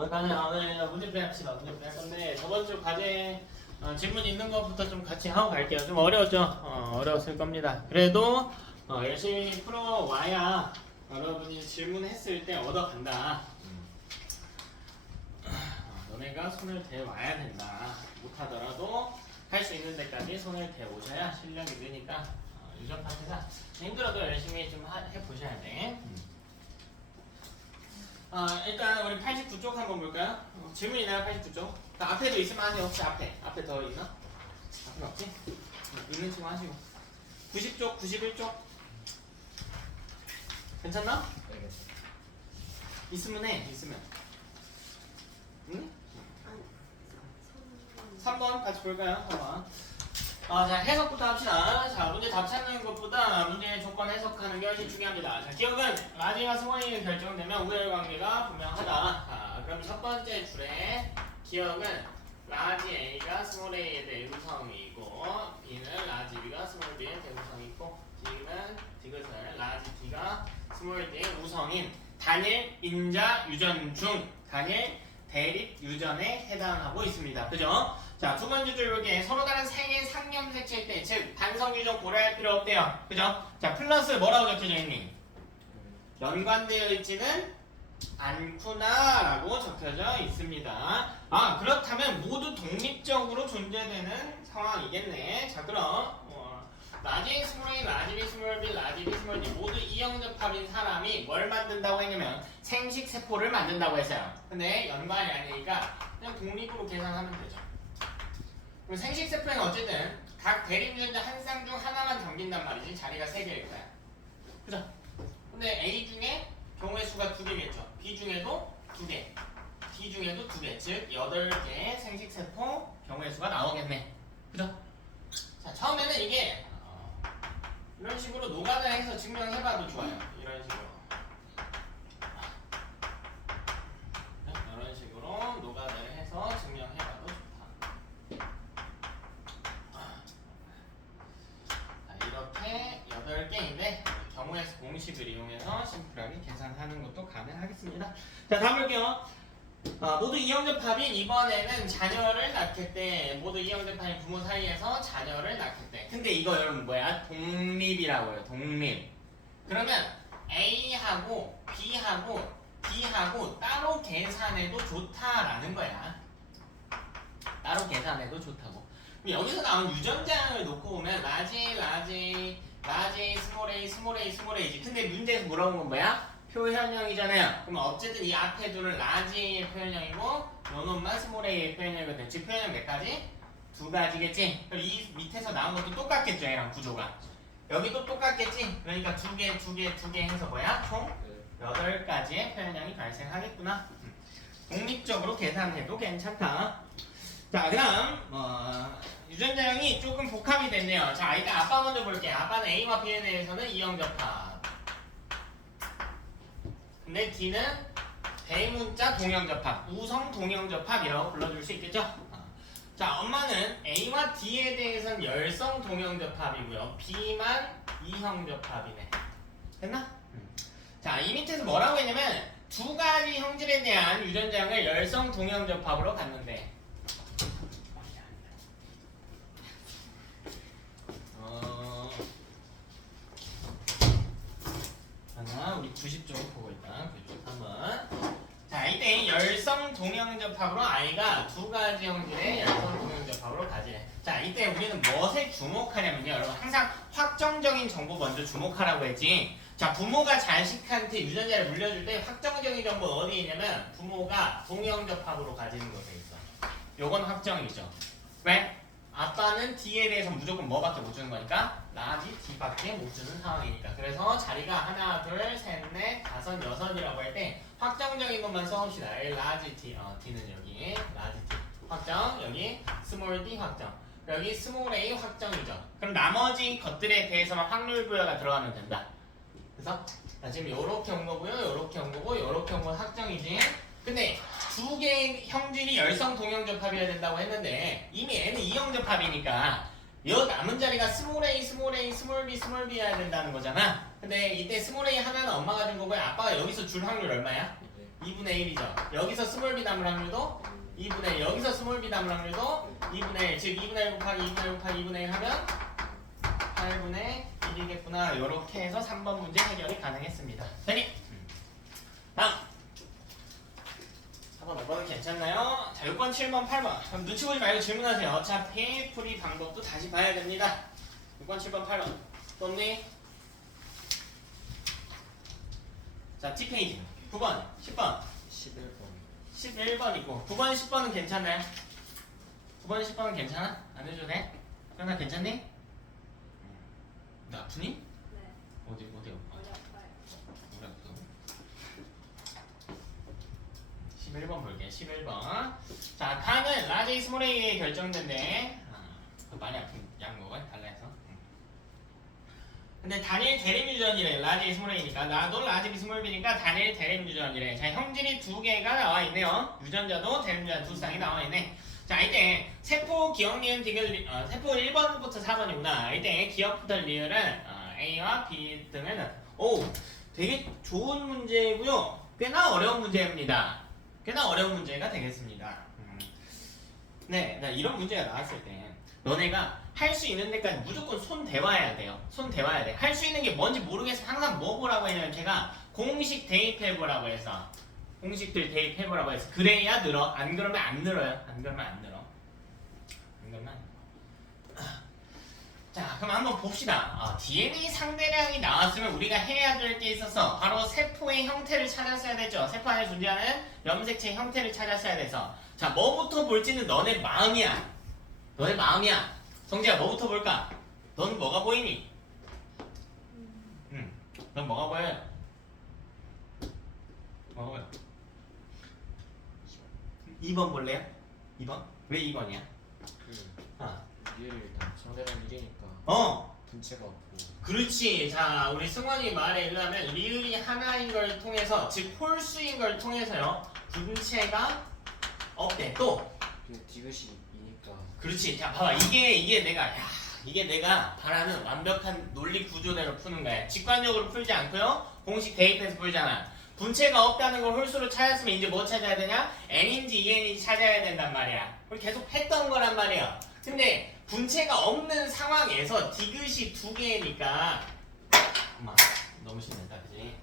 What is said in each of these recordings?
오늘 문제풀이 합시다. 문제풀이 할 건데 저번 주 과제 질문 있는 것부터 좀 같이 하고 갈게요. 좀 어려웠죠? 어려웠을 겁니다. 그래도 열심히 풀어와야 여러분이 질문했을 때 얻어간다. 너네가 손을 대와야 된다. 못하더라도 할 수 있는 데까지 손을 대오셔야 실력이 느니까 유전파트가 힘들어도 열심히 좀 해보셔야 돼. 일단 우리 89쪽 한번 볼까요? 질문 있나요? 89쪽. 앞에도 있으면 하세요. 혹시 앞에 더 있나? 앞에 없지? 있는 친구 하시고. 90쪽, 91쪽. 괜찮나? 네. 있으면 해. 있으면. 응? 3번 같이 볼까요? 3번. 자, 해석부터 합시다. 자, 문제 답 찾는 것보다 문제의 조건 해석하는 게 훨씬 중요합니다. 자, 기억은 라지와 스몰이 결정되면 우열관계가 분명하다. 그럼 첫 번째 줄에 기억은 라지 A가 스몰 A에 대해 우성이고 B는 라지 B가 스몰 B에 대해 우성이 있고 D는 디귿을 라지 D가 스몰 D의 우성인 단일 인자 유전 중 단일 대립 유전에 해당하고 있습니다. 그죠? 자, 두 번째 줄 여기 서로 다른 세 개의 상염색체일 때, 즉 반성 유전 고려할 필요 없대요. 그죠? 자, 플러스 뭐라고 적혀져 있니? 연관되어 있지는 않구나라고 적혀져 있습니다. 그렇다면 모두 독립적으로 존재되는 상황이겠네. 자, 그럼 라지 스몰 A, 라지 B 스몰 B, 라지 B 스몰 D 모두 이형접합인 사람이 뭘 만든다고 했냐면 생식세포를 만든다고 했어요. 근데 연관이 아니니까 그냥 독립으로 계산하면 되죠. 그럼 생식세포에는 어쨌든 각 대립유전자 한 쌍 중 하나만 담긴단 말이지. 자리가 3개일 거야. 그죠? 근데 A 중에 경우의 수가 2개겠죠. B 중에도 2개, D 중에도 2개, 즉 8개의 생식세포 경우의 수가 나오겠네. 그죠? 자, 처음에는 이게 이런 식으로 노가다 해서 증명해봐도 좋아요. 이런 식으로. 이런 식으로 노가다를 해서 증명해봐도 좋다. 이렇게 8개인데 경우의 수 공식을 이용해서 심플하게 계산하는 것도 가능하겠습니다. 자, 다음 볼게요. 모두 이형접합인 이번에는 자녀를 낳겠대. 모두 이형접합인 부모 사이에서 자녀를 낳겠대. 근데 이거 여러분 뭐야? 독립이라고 해요. 독립. 그러면 A하고 B하고 D하고 따로 계산해도 좋다라는 거야. 따로 계산해도 좋다고. 여기서 나온 유전자를 놓고 보면 라지, 스몰 A, 스몰 A, 스몰 A지. 근데 문제에서 물어본 건 뭐야? 표현형이잖아요. 그럼 어쨌든 이 앞에 둘은 라지의 표현형이고 요 놈만 스몰 A의 표현형이거든. 즉 표현형 몇 가지? 2가지겠지? 그럼 이 밑에서 나온 것도 똑같겠죠, 얘랑 구조가. 여기도 똑같겠지? 그러니까 2개 해서 뭐야? 총 8가지의 표현형이 발생하겠구나. 독립적으로 계산해도 괜찮다. 자, 그다음 유전자형이 조금 복합이 됐네요. 자, 일단 아빠 먼저 볼게요. 아빠는 A와 B에 대해서는 이형접합. 근데 D는 대문자 동형접합, 우성 동형접합이라고 불러줄 수 있겠죠? 자, 엄마는 A와 D에 대해서는 열성 동형접합이고요. B만 이형접합이네. 됐나? 자, 이 밑에서 뭐라고 했냐면 2가지 형질에 대한 유전자형을 열성 동형접합으로 갔는데 우리 90쪽 보고 있다. 90쪽 한번. 자, 이때 열성 동형접합으로 I가 2가지 형질의 열성 동형접합으로 가지래. 자, 이때 우리는 무엇에 주목하냐면요. 여러분 항상 확정적인 정보 먼저 주목하라고 했지. 자, 부모가 자식한테 유전자를 물려줄 때 확정적인 정보는 어디에 있냐면 부모가 동형접합으로 가지는 것에 있어. 요건 확정이죠. 왜? 아빠는 D에 대해서 무조건 뭐밖에 못 주는 거니까 라지 D밖에 못 주는 상황이니까. 그래서 자리가 하나, 둘, 셋, 넷, 다섯, 여섯이라고 할 때 확정적인 것만 써봅시다. 라지 D, D는 여기 라지 D 확정, 여기 스몰 D 확정, 여기 스몰 A 확정이죠. 그럼 나머지 것들에 대해서만 확률 부여가 들어가면 된다. 그래서 지금 요렇게 온 거고요, 요렇게 온 거고, 요렇게 온 건 확정이지. 근데 2개의 형질이 열성 동형접합이어야 된다고 했는데 이미 N은 이형접합이니까 요 남은 자리가 스몰 A, 스몰 A, 스몰 B, 스몰 B여야 된다는 거잖아. 근데 이때 스몰 A 하나는 엄마가 준 거고요. 아빠가 여기서 줄 확률 얼마야? 2분의 1이죠. 여기서 스몰 b 남을 확률도 2분의 1. 여기서 스몰 b 남을 확률도 2분의 1. 즉 2분의 1 곱하기 2분의 1 곱하기 2분의 1 하면 8분의 1이겠구나. 이렇게 해서 3번 문제 해결이 가능했습니다. 되니? 다음 4번, 5번은 괜찮나요? 자, 6번, 7번, 8번. 그럼 눈치 보지 말고 질문하세요. 어차피 풀이 방법도 다시 봐야 됩니다. 6번, 7번, 8번. 또 없니? 자, T페이지. 9번, 10번. 11번 있고 9번, 10번은 괜찮나요? 9번, 10번은 괜찮아? 안 해줘도 돼? 현아 괜찮니? 나 아프니? 네. 어디? 머리 아파요. 우리 아프다고? 11번 볼게. 11번. 자, 칸은 라지 A 스몰 A에 결정된대. 많이 아픈 약 먹어? 달라해서. 근데 단일 대립유전이래. 라지 A 스몰 A니까 나도 라지 B 스몰 B니까 단일 대립유전이래. 자, 형질이 두 개가 나와 있네요. 유전자도 대립유전 두 쌍이 나와 있네. 자, 이때 세포 기억 니은 디귿 세포 1번부터 4번이구나. 이때 기억부터 리을은 A와 B 등은 오, 되게 좋은 문제고요. 꽤나 어려운 문제입니다. 꽤나 어려운 문제가 되겠습니다. 네, 이런 문제가 나왔을 때 너네가 할 수 있는 데까지 무조건 손 대봐야 돼요. 손 대봐야 돼. 할 수 있는 게 뭔지 모르겠어. 항상 뭐 보라고 했냐면 제가 공식 대입해보라고 해서 공식들 대입해보라고 해서 그래야 늘어. 안 그러면 안 늘어요. 안 그러면 안 늘어. 안 그러면 안 늘어. 자, 그럼 한번 봅시다. DNA 상대량이 나왔으면 우리가 해야 될 게 있어서 바로 세포의 형태를 찾았어야 되죠. 세포 안에 존재하는 염색체 형태를 찾았어야 돼서 자, 뭐부터 볼지는 너네 마음이야. 너네 마음이야. 성재야, 뭐부터 볼까? 넌 뭐가 보이니? 넌 뭐가 보여요? 뭐가 보여? 2번 볼래요? 2번? 왜 2번이야? 리을이 일단 상대방 일이니까 분체가 없고. 그렇지. 자, 우리 승원이 말에 의하면 리을이 하나인 걸 통해서 즉 홀수인 걸 통해서요 분체가 없대. 또 근데 디귿이 이니까. 그렇지. 자, 봐봐. 이게 내가 바라는 완벽한 논리 구조대로 푸는 거야. 직관적으로 풀지 않고요. 공식 대입해서 풀잖아. 분체가 없다는 걸 홀수로 찾았으면 이제 뭐 찾아야 되냐? n인지 2n인지 찾아야 된단 말이야. 그걸 계속 했던 거란 말이야. 근데 분체가 없는 상황에서 디귿이 두 개니까 엄마 너무 신난다, 그지?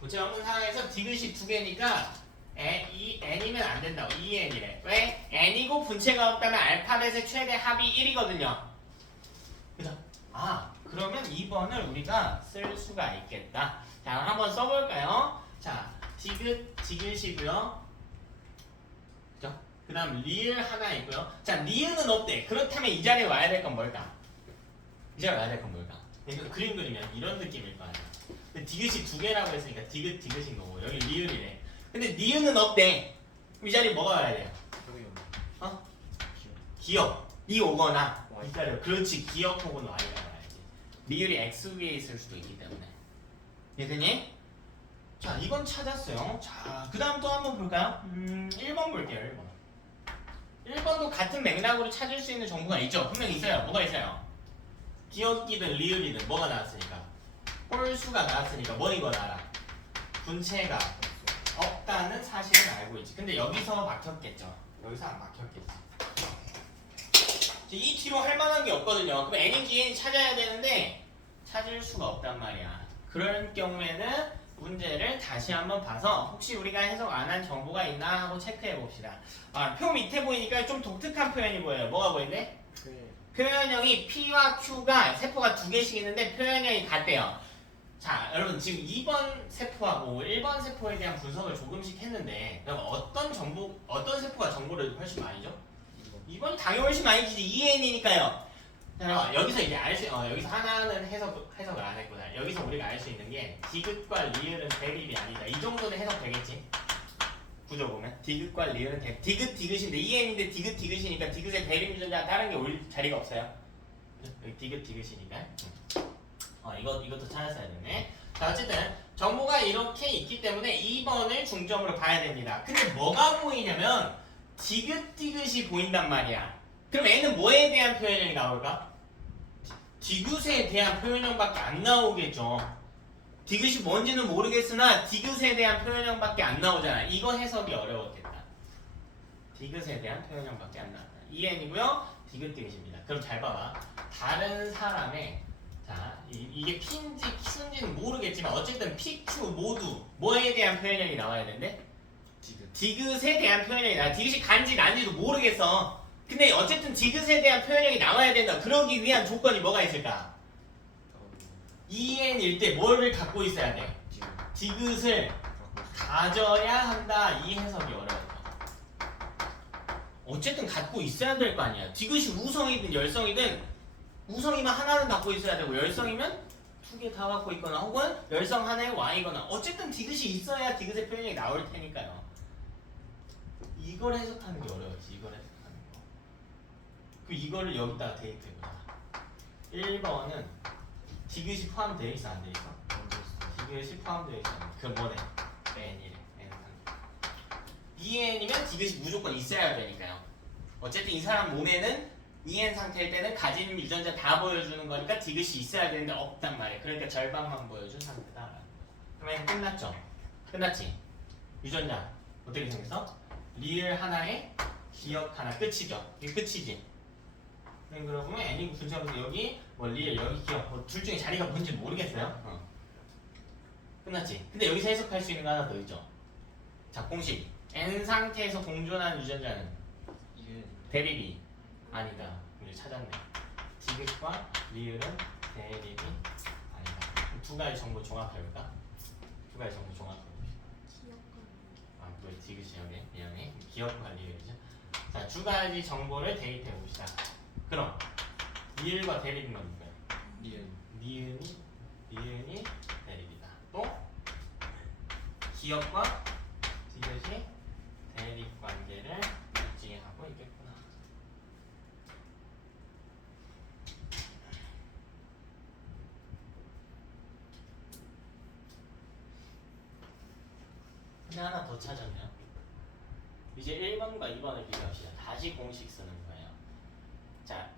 분체가 없는 상황에서 디귿이 두 개니까 이 n이면 안 된다고. 2n이래. 왜? n이고 분체가 없다면 알파벳의 최대 합이 1이거든요. 그죠? 그러면 2번을 우리가 쓸 수가 있겠다. 자, 한번 써볼까요? 자, 디귿이고요. 그죠? 그 다음 리을 하나 있고요. 자, 리을은 없대. 그렇다면 이 자리에 와야 될 건 뭘까? 이 자리에 와야 될 건 뭘까? 이거 그림 그리면 이런 느낌일 거 아니야. 근데 디귿이 두 개라고 했으니까 디귿인 거고 여기 리을이래. 근데 니은은 없대. 이 자리에 뭐가 와야 돼요? 기억이 오거나 이 자리에. 그렇지. 기억 혹은 Y가 와야지. 리을이 X 위에 있을 수도 있기 때문에. 이해되니? 자, 이건 찾았어요. 자, 그 다음 또 한번 볼까요? 1번 볼게요. 1번도 같은 맥락으로 찾을 수 있는 정보가 있죠. 분명히 있어요. 뭐가 있어요? 기억이든 리을이든 뭐가 나왔으니까 홀수가 나왔으니까 뭐 이거 알아? 분체가 없다는 사실을 알고 있지. 근데 여기서 막혔겠죠. 여기서 안 막혔겠지. 이 뒤로 할 만한 게 없거든요. 그럼 n인지 n이 찾아야 되는데 찾을 수가 없단 말이야. 그럴 경우에는 문제를 다시 한번 봐서 혹시 우리가 해석 안 한 정보가 있나 하고 체크해 봅시다. 표 밑에 보이니까 좀 독특한 표현이 보여요. 뭐가 보이네? 표현형이 P와 Q가 세포가 두 개씩 있는데 표현형이 같대요. 자, 여러분 지금 2번 세포하고 1번 세포에 대한 분석을 조금씩 했는데 어떤 세포가 정보를 훨씬 많이 줘? 2번이 당연히 훨씬 많이 주지. 2n이니까요. 자, 여기서 이제 여기서 하나는 해석을 안 했구나. 여기서 우리가 알 수 있는 게 디귿과 리을은 대립이 아니다. 이 정도는 해석되겠지? 구조 보면 디귿과 리을은 디귿인데 2n인데 디귿이니까 디귿의 대립 유전자 다른 게 올 자리가 없어요. 여기 디귿이니까. 이것도 찾았어야 되네. 자, 어쨌든 정보가 이렇게 있기 때문에 2번을 중점으로 봐야 됩니다. 근데 뭐가 보이냐면 디귿이 보인단 말이야. 그럼 N은 뭐에 대한 표현형이 나올까? 디귿에 대한 표현형밖에 안 나오겠죠. 디귿이 뭔지는 모르겠으나 디귿에 대한 표현형밖에 안 나오잖아. 이거 해석이 어려웠겠다. 디귿에 대한 표현형밖에 안 나왔다. EN이고요. 디귿 그럼 잘 봐봐. 다른 사람의 자 이게 P인지 Q인지는 모르겠지만 어쨌든 P, Q 모두 뭐에 대한 표현형이 나와야 된대? 디귿에 대한 표현형이 나와. 디귿이 간지 난지도 모르겠어. 근데 어쨌든 디귿에 대한 표현형이 나와야 된다. 그러기 위한 조건이 뭐가 있을까? EN일 때 뭐를 갖고 있어야 돼? 디귿을 가져야 한다. 이 해석이 어려워. 어쨌든 갖고 있어야 될 거 아니야. 디귿이 우성이든 열성이든 우성이면 하나는 갖고 있어야 되고 열성이면 두 개 다 갖고 있거나 혹은 열성 하나에 Y거나 어쨌든 디귿이 있어야 디귿의 표현이 나올 테니까요. 이걸 해석하는 게 어려웠지. 이걸 해석하는 거. 그 이거를 여기다가 대입해보자. 1번은 디귿이 포함되어 있어 안 돼 있어? 디귿이 포함되어 있어. 그럼 뭐네? N이래. EN이면 디귿이 무조건 있어야 되니까요. 어쨌든 이 사람 몸에는 EN 상태일 때는 가진 유전자 다 보여주는 거니까 디귿이 있어야 되는데 없단 말이야. 그러니까 절반만 보여준 상태다. 그러면 끝났죠? 끝났지? 유전자 어떻게 생겼어? 리을 하나에 기억 하나 끝이죠? 이게 끝이지? 그러고 보면 N이 분석해서 여기 뭐 리을 여기 기억 뭐 둘 중에 자리가 뭔지 모르겠어요. 끝났지? 근데 여기서 해석할 수 있는 거 하나 더 있죠? 자 공식 N 상태에서 공존하는 유전자는 대립이 아니다. 우리 찾았네. 디귿과 리을은 대립이 아니다. 두 가지 정보 종합해볼까? 두 가지 정보 종합해봅시다. 왜 디귿이 여기? 미안해. 기억과 리을이죠. 자, 두 가지 정보를 대입해봅시다. 그럼 리을과 대립은 누구야? 리은이 대립이다. 또 기억과 디귿이 대립 관계를 유지하고 있겠구나. 근데 하나 더 찾았네요. 이제 1번과 2번을 비교합시다. 다시 공식 쓰는 거예요. 자,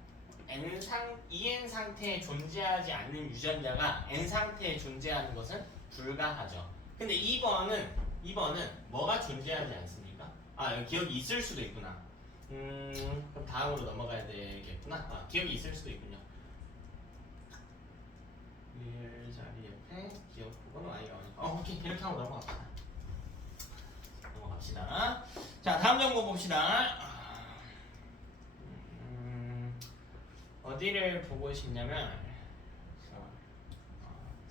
EN 상태에 존재하지 않는 유전자가 N 상태에 존재하는 것은 불가하죠. 근데 2번은 뭐가 존재하지 않습니까? 아, 여기 기억이 있을 수도 있구나. 그럼 다음으로 넘어가야 되겠구나. 아, 기억이 있을 수도 있군요. 리을 자리 옆에 기억 부분 Y가 오니까 오케이. 이렇게 하고 넘어갑시다. 자, 다음 정보 봅시다. 어디를 보고 싶냐면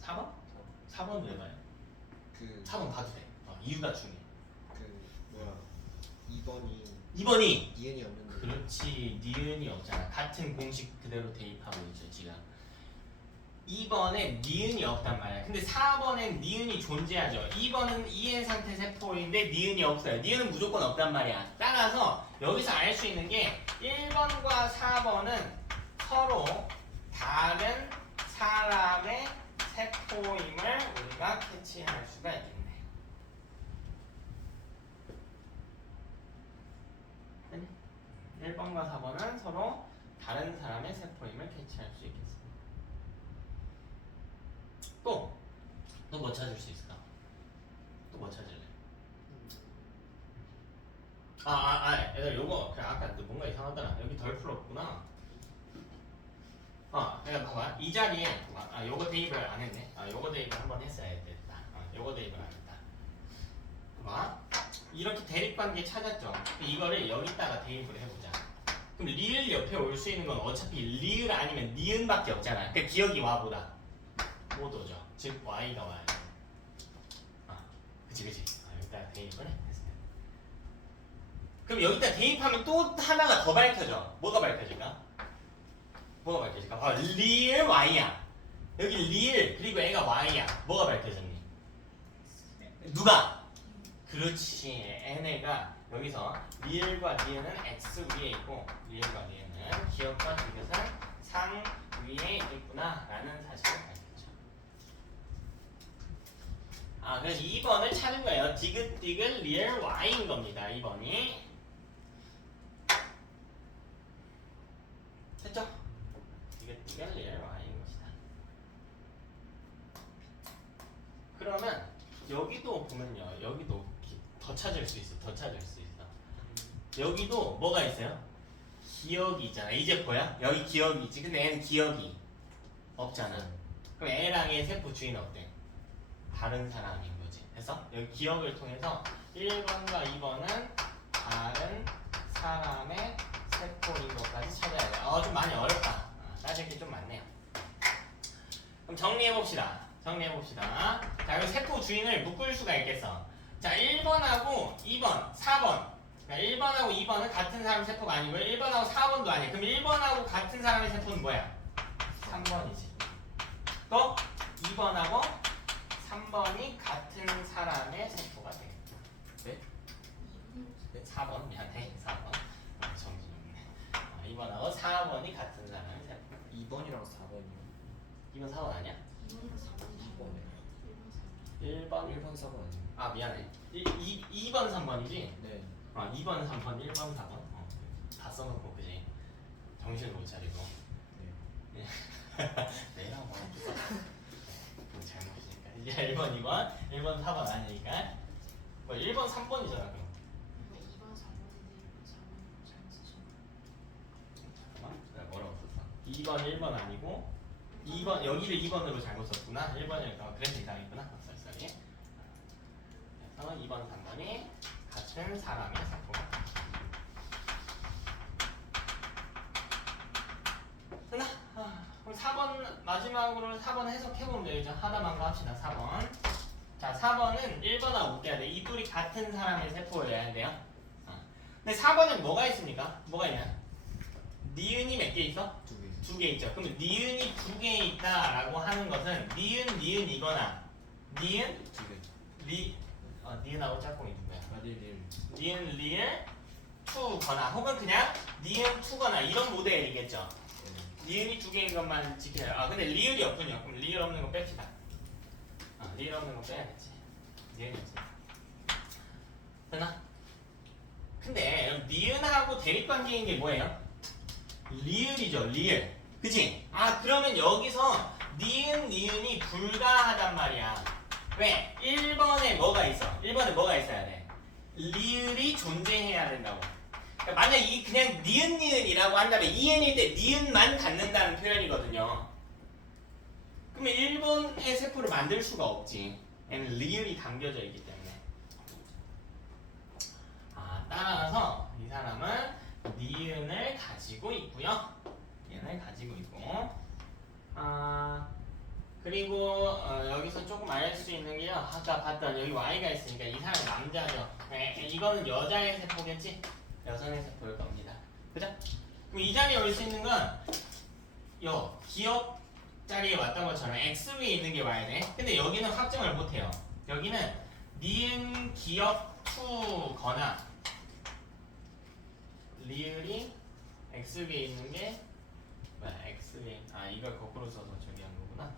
4번? 4번 왜 봐요? 4번 봐도 돼. 이유가 중요해. 2번이 니은이 없는데. 그렇지. 니은이 없잖아. 같은 공식 그대로 대입하고 있죠 지금. 2번엔 니은이 없단 말이야. 근데 4번엔 니은이 존재하죠. 2번은 EN 상태 세포인데 니은이 없어요. 니은은 무조건 없단 말이야. 따라서 여기서 알 수 있는 게 1번과 4번은 서로 다른 사람의 세포임을 우리가 캐치할 수가 있겠네. 1번과 4번은 서로 다른 사람의 세포임을 캐치할 수 있겠습니다. 또 뭐 찾을 수 있을까? 또 뭐 찾을래? 얘들 요거 그래 아까 뭔가 이상하더라. 여기 덜 풀었구나. 내가 봐봐. 이 자리에 요거 대입을 안 했네. 요거 대입을 한번 했어야 됐다. 요거 대입을 안 했다. 봐봐. 이렇게 대립관계 찾았죠. 이거를 여기다가 대입을 해보자. 그럼 리을 옆에 올 수 있는 건 어차피 리을 아니면 니은밖에 없잖아. 그러니까 기억이 와보다 못 오죠. 즉 Y가 와야 돼. 그치. 여기다가 대입을 했습니다. 그럼 여기다 대입하면 또 하나가 더 밝혀져. 뭐가 밝혀질까? 리을 Y야. 여기 리을 그리고 애가 Y야. 뭐가 밝혀졌니? 누가? 그렇지. N애가 여기서 리을과 니은은 X 위에 있고 리을과 니은은 기억과 디귿은 상 위에 있구나 라는 사실을 밝혔죠. 그래서 2번을 찾은 거예요. 디귿 리을 Y인 겁니다. 2번이 됐죠? 디귿 리을 Y인 것이다. 찾을 수 있어. 더 찾을 수 있어. 여기도 뭐가 있어요? 기억이 있잖아. 이제 보여? 여기 기억이 있지. 근데 얘는 기억이 없잖아. 그럼 A랑 A 세포 주인 어때? 다른 사람인 거지. 그래서 여기 기억을 통해서 1번과 2번은 다른 사람의 세포인 것까지 찾아야 돼. 좀 많이 어렵다. 따질 게 좀 많네요. 그럼 정리해봅시다. 자, 여기 세포 주인을 묶을 수가 있겠어. 자, 1번하고 2번, 4번. 그러니까 1번하고 2번은 같은 사람 세포가 아니고 1번하고 4번도 아니야. 그럼 1번하고 같은 사람의 세포는 뭐야? 3번이지. 또 2번하고 3번이 같은 사람의 세포가 되겠다. 네? 4번 미안해. 4번. 정신이 없네. 2번하고 4번이 같은 사람의 세포. 2번이랑 4번이요. 2번 4번 아니야? 2번에 1번 1번 4번 아니에요? 아 미안해. 2번 3번이지? 네. 2번 3번 1번 4번 다 써놓고 그지? 정신을 못 차리고 네. 내라고 잘못이니까 이제 1번 2번 1번 4번 아니니까 뭐 1번 3번이잖아 그럼. 잠깐만 내가 뭐라고 썼어? 2번 1번 아니고 2번 여기를 2번으로 잘못 썼구나. 1번이니까 그래서 이상했구나. 썰썰이. 그래서 2번 3번이 같은 사람의 세포가 됐나? 그럼 4번 마지막으로 4번 해석해보면 되죠. 하나만 더 합시다. 4번. 자 4번은 1번하고 웃겨야 돼. 이 둘이 같은 사람의 세포여야 돼요. 근데 4번은 뭐가 있습니까? 뭐가 있냐? 니은이 몇 개 있어? 2개. 2개 있죠. 그럼 니은이 2개 있다라고 하는 것은 니은이거나 니은 2개. 니은하고 짝꿍이 누구야? 아딜 니은 리을 투거나 혹은 그냥 니은 투거나 이런 모델이겠죠. 니은이 2개인 것만 지켜요. 근데 리을이 없군요. 그럼 리을 없는 거 뺍시다. 리을 없는 거 빼야겠지. 니은이 없어. 됐나? 근데 니은하고 대립관계인 게 뭐예요? 리을이죠. 리을. 그치? 그러면 여기서 니은이 불가하단 말이야. 왜? 1번에 뭐가 있어? 1번에 뭐가 있어야 돼? 리을이 존재해야 된다고. 그러니까 만약 이 그냥 니은이라고 한다면 EN일 때 니은만 갖는다는 표현이거든요. 그러면 1번의 세포를 만들 수가 없지. 얘는 리을이 담겨져 있기 때문에. 따라서 이 사람은 니은을 가지고 있고요. 니은을 가지고 있고. 그리고 여기서 조금 알 수 있는 게요. 아까 봤던 여기 Y가 있으니까 이 사람은 남자죠. 이거는 여자의 세포겠지? 여성의 세포일 겁니다. 그죠? 그럼 이 자리에 올 수 있는 건 요 기억 자리에 왔던 것처럼 X 위에 있는 게 와야 돼. 근데 여기는 확정을 못 해요. 여기는 니은 기억 2거나 리을이 X 위에 있는 게 뭐야? X 위에 이걸 거꾸로 써서 저기 한 거구나.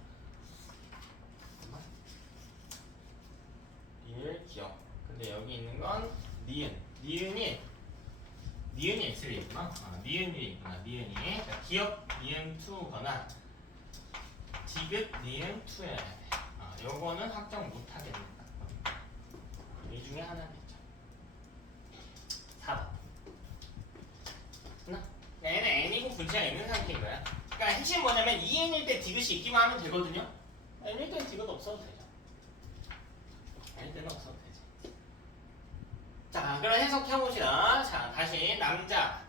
리을 기억. 근데 여기 있는 건 니은이 X에 있구나. 니은이 있구나. 니은이. 자, 기억 니은 2거나 디귿 니은 2여야 돼. 요거는 확정 못 하겠다. 이 중에 하나겠죠. 4번. 얘는 n이고 분체가 있는 상태인 거야. 그러니까 핵심은 뭐냐면 2n일 때 디귿이 있기만 하면 되거든요. n일 때는 디귿 없어도 되죠. n일 때는 없어도 되지. 자, 그럼 해석해봅시다. 자, 다시 남자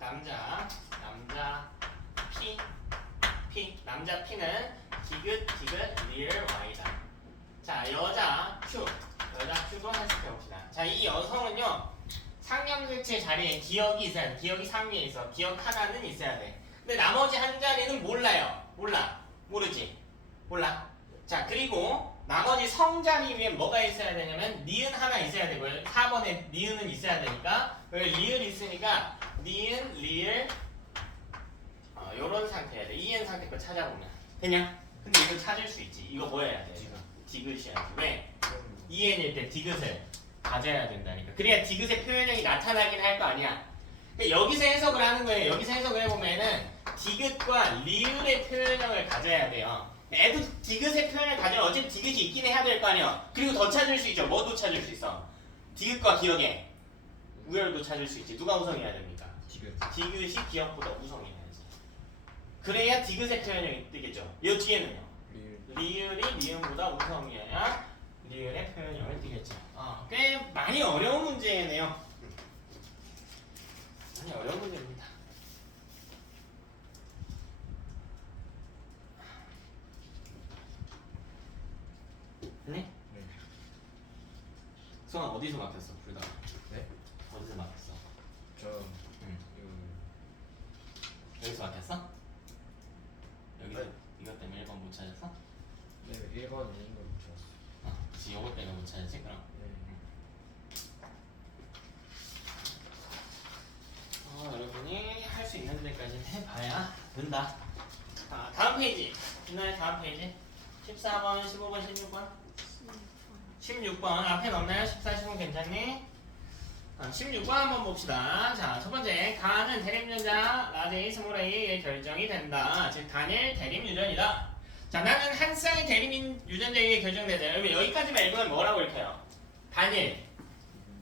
P 남자 P는 디귿 리을 Y다. 자, 여자 Q도 해석해봅시다. 자, 이 여성은요 상념일체 자리에 기억이 있어야 돼. 기억이 상위에 있어. 기억 하나는 있어야 돼. 근데 나머지 한 자리는 몰라요. 모르지. 몰라. 자, 그리고 나머지 성 자리 위에 뭐가 있어야 되냐면 니은 하나 있어야 되고요. 4번에 니은은 있어야 되니까 여기 리을 있으니까 니은, 리을 요런 상태야 돼. EN 상태 거 찾아보면 되냐? 근데 이거 찾을 수 있지. 이거 뭐 해야 돼? 디귿이야. 왜? EN일 때 디귿을 가져야 된다니까. 그래야 디귿의 표현형이 나타나긴 할 거 아니야. 근데 여기서 해석을 하는 거예요. 여기서 해석을 해보면은 디귿과 리을의 표현형을 가져야 돼요. 애도 디귿의 표현을 가져면 어차피 디귿이 있긴 해야 될 거 아니야. 그리고 더 찾을 수 있죠. 뭐도 찾을 수 있어. 디귿과 기억에 우열도 찾을 수 있지. 누가 우성해야 됩니까? 디귿. 디귿이 기역보다 우성해야지. 그래야 디귿의 표현형이 뜨겠죠. 이 뒤에는요. 리을. 리을이 미음보다 우성이어야 리을의 표현형을 띄겠죠. 꽤 많이 어려운 문제네요. 많이 어려운 문제입니다. 네? 네. 수학 어디서 막혔어? 둘 다. 네? 어디서 막혔어? 저 응. 이거 여기서 막혔어? 여기서 네. 이것 때문에 1번 못 찾았어? 네 1번 있는 걸 붙였어. 그치, 요거 때문에 못 찾았지 그럼? 네. 여러분이 할 수 있는 데까지 해봐야 된다. 자, 다음 페이지. 있나요? 다음 페이지. 14번, 15번, 16번? 16번 앞에 넣나요? 14, 15 괜찮니? 16번 한번 봅시다. 자, 첫 번째 가는 대립유전자 라지 스몰 A의 결정이 된다. 즉 단일 대립유전이다. 자, 나는 한 쌍의 대립유전자에게 결정되자. 여러분 여기까지만 읽으면 뭐라고 읽혀요? 단일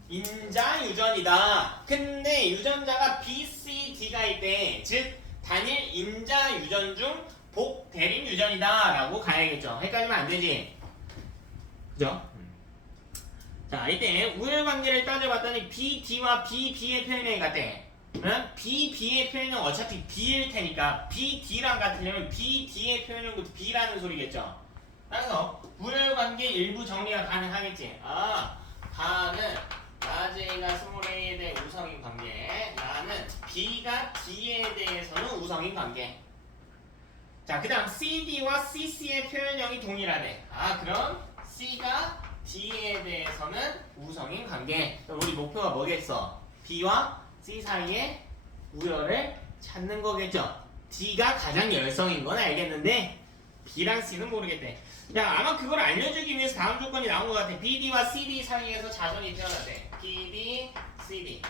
인자 유전이다. 근데 유전자가 B, C, D가 있대. 즉 단일 인자 유전 중 복 대립 유전이다라고 가야겠죠. 헷갈리면 안 되지. 그죠? 자, 이때 우열 관계를 따져봤더니 B, D와 B, B의 표현형이 같대. 그러면 B, B의 표현형 어차피 B일 테니까 B, D랑 같으려면 B, D의 표현형도 B라는 소리겠죠. 그래서 우열 관계 일부 정리가 가능하겠지. 가는 라지가 스몰 A에 대해 우성인 관계, 나는 B가 D에 대해서는 우성인 관계. 자, 그 다음 CD와 CC의 표현형이 동일하대. 그럼 C가 D에 대해서는 우성인 관계. 그럼 우리 목표가 뭐겠어? B와 C 사이에 우열을 찾는 거겠죠. D가 가장 열성인 건 알겠는데 B랑 C는 모르겠대. 야, 아마 그걸 알려주기 위해서 다음 조건이 나온 것 같아. BD와 CD 사이에서 자손이 태어났대. BD, CD.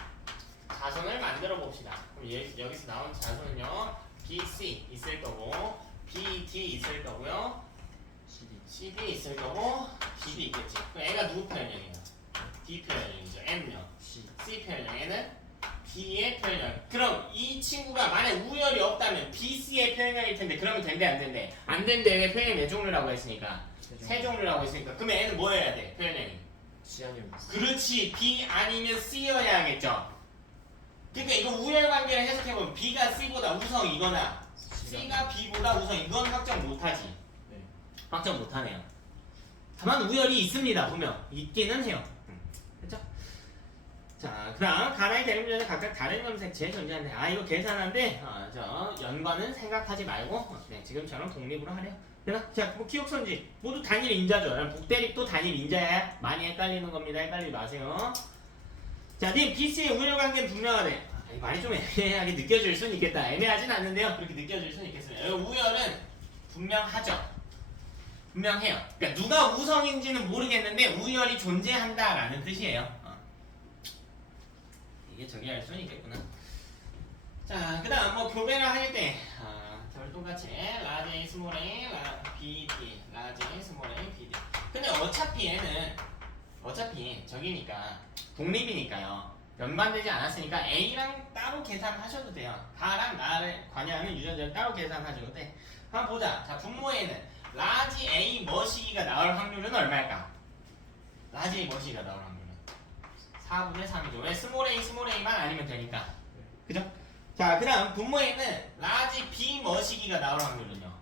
자손을 만들어 봅시다. 그럼 여기서 나온 자손은요. BC 있을 거고, BD 있을 거고요. CD 있을 거고, BD 있겠지. 그럼 애가 누구 표현형이에요? D 표현형이죠. M요. C 표현형. 얘는 B의 표현형. 그럼 이 친구가 만약 우열이 없다면 BC의 표현형일 텐데 그러면 된대 안 된대? 안 된대. 왜 표현이 몇 종류라고 했으니까? 세 종류라고 했으니까. 그러면 얘는 뭐 해야 돼? 표현형이. C 아니면 그렇지. B 아니면 C여야 하겠죠. 그러니까 이거 우열 관계를 해석해보면 B가 C보다 우성이거나 C가 B보다 우성이건 확정 못하지. 네. 확정 못하네요. 다만 우열이 있습니다. 보면 있기는 해요. 그렇죠? 자, 그다음 가나의 대립유전은 각각 다른 염색체에 존재하는데 이거 계산하는데 저 연관은 생각하지 말고 지금처럼 독립으로 하래요. 되나? 자, 뭐 기억선지 모두 단일 인자죠. 복대립도 단일 인자야. 많이 헷갈리는 겁니다. 헷갈리지 마세요. 자, 님 BC의 우열 관계는 분명하네. 많이 좀 애매하게 느껴질 수는 있겠다. 애매하진 않는데요. 그렇게 느껴질 수는 있겠습니다. 우열은 분명하죠. 분명해요. 그러니까 누가 우성인지는 모르겠는데 우열이 존재한다라는 뜻이에요. 이게 저기 할 수는 있겠구나. 자, 그 다음 뭐 교배를 할 때 별도같이 라지 A 스몰 A BD 라지 A 스몰 A BD. 근데 어차피 얘는 어차피 저기니까 독립이니까요. 연관되지 않았으니까 A랑 따로 계산하셔도 돼요. 다랑 나를 관여하는 유전자를 따로 계산하셔도 돼. 한번 보자. 자, 분모에는 라지 A 머시기가 나올 확률은 얼마일까? 라지 A 머시기가 나올 확률은 4분의 3이죠. 왜? 스몰 A만 아니면 되니까. 그죠? 자, 그 다음 분모에는 라지 B 머시기가 나올 확률은요.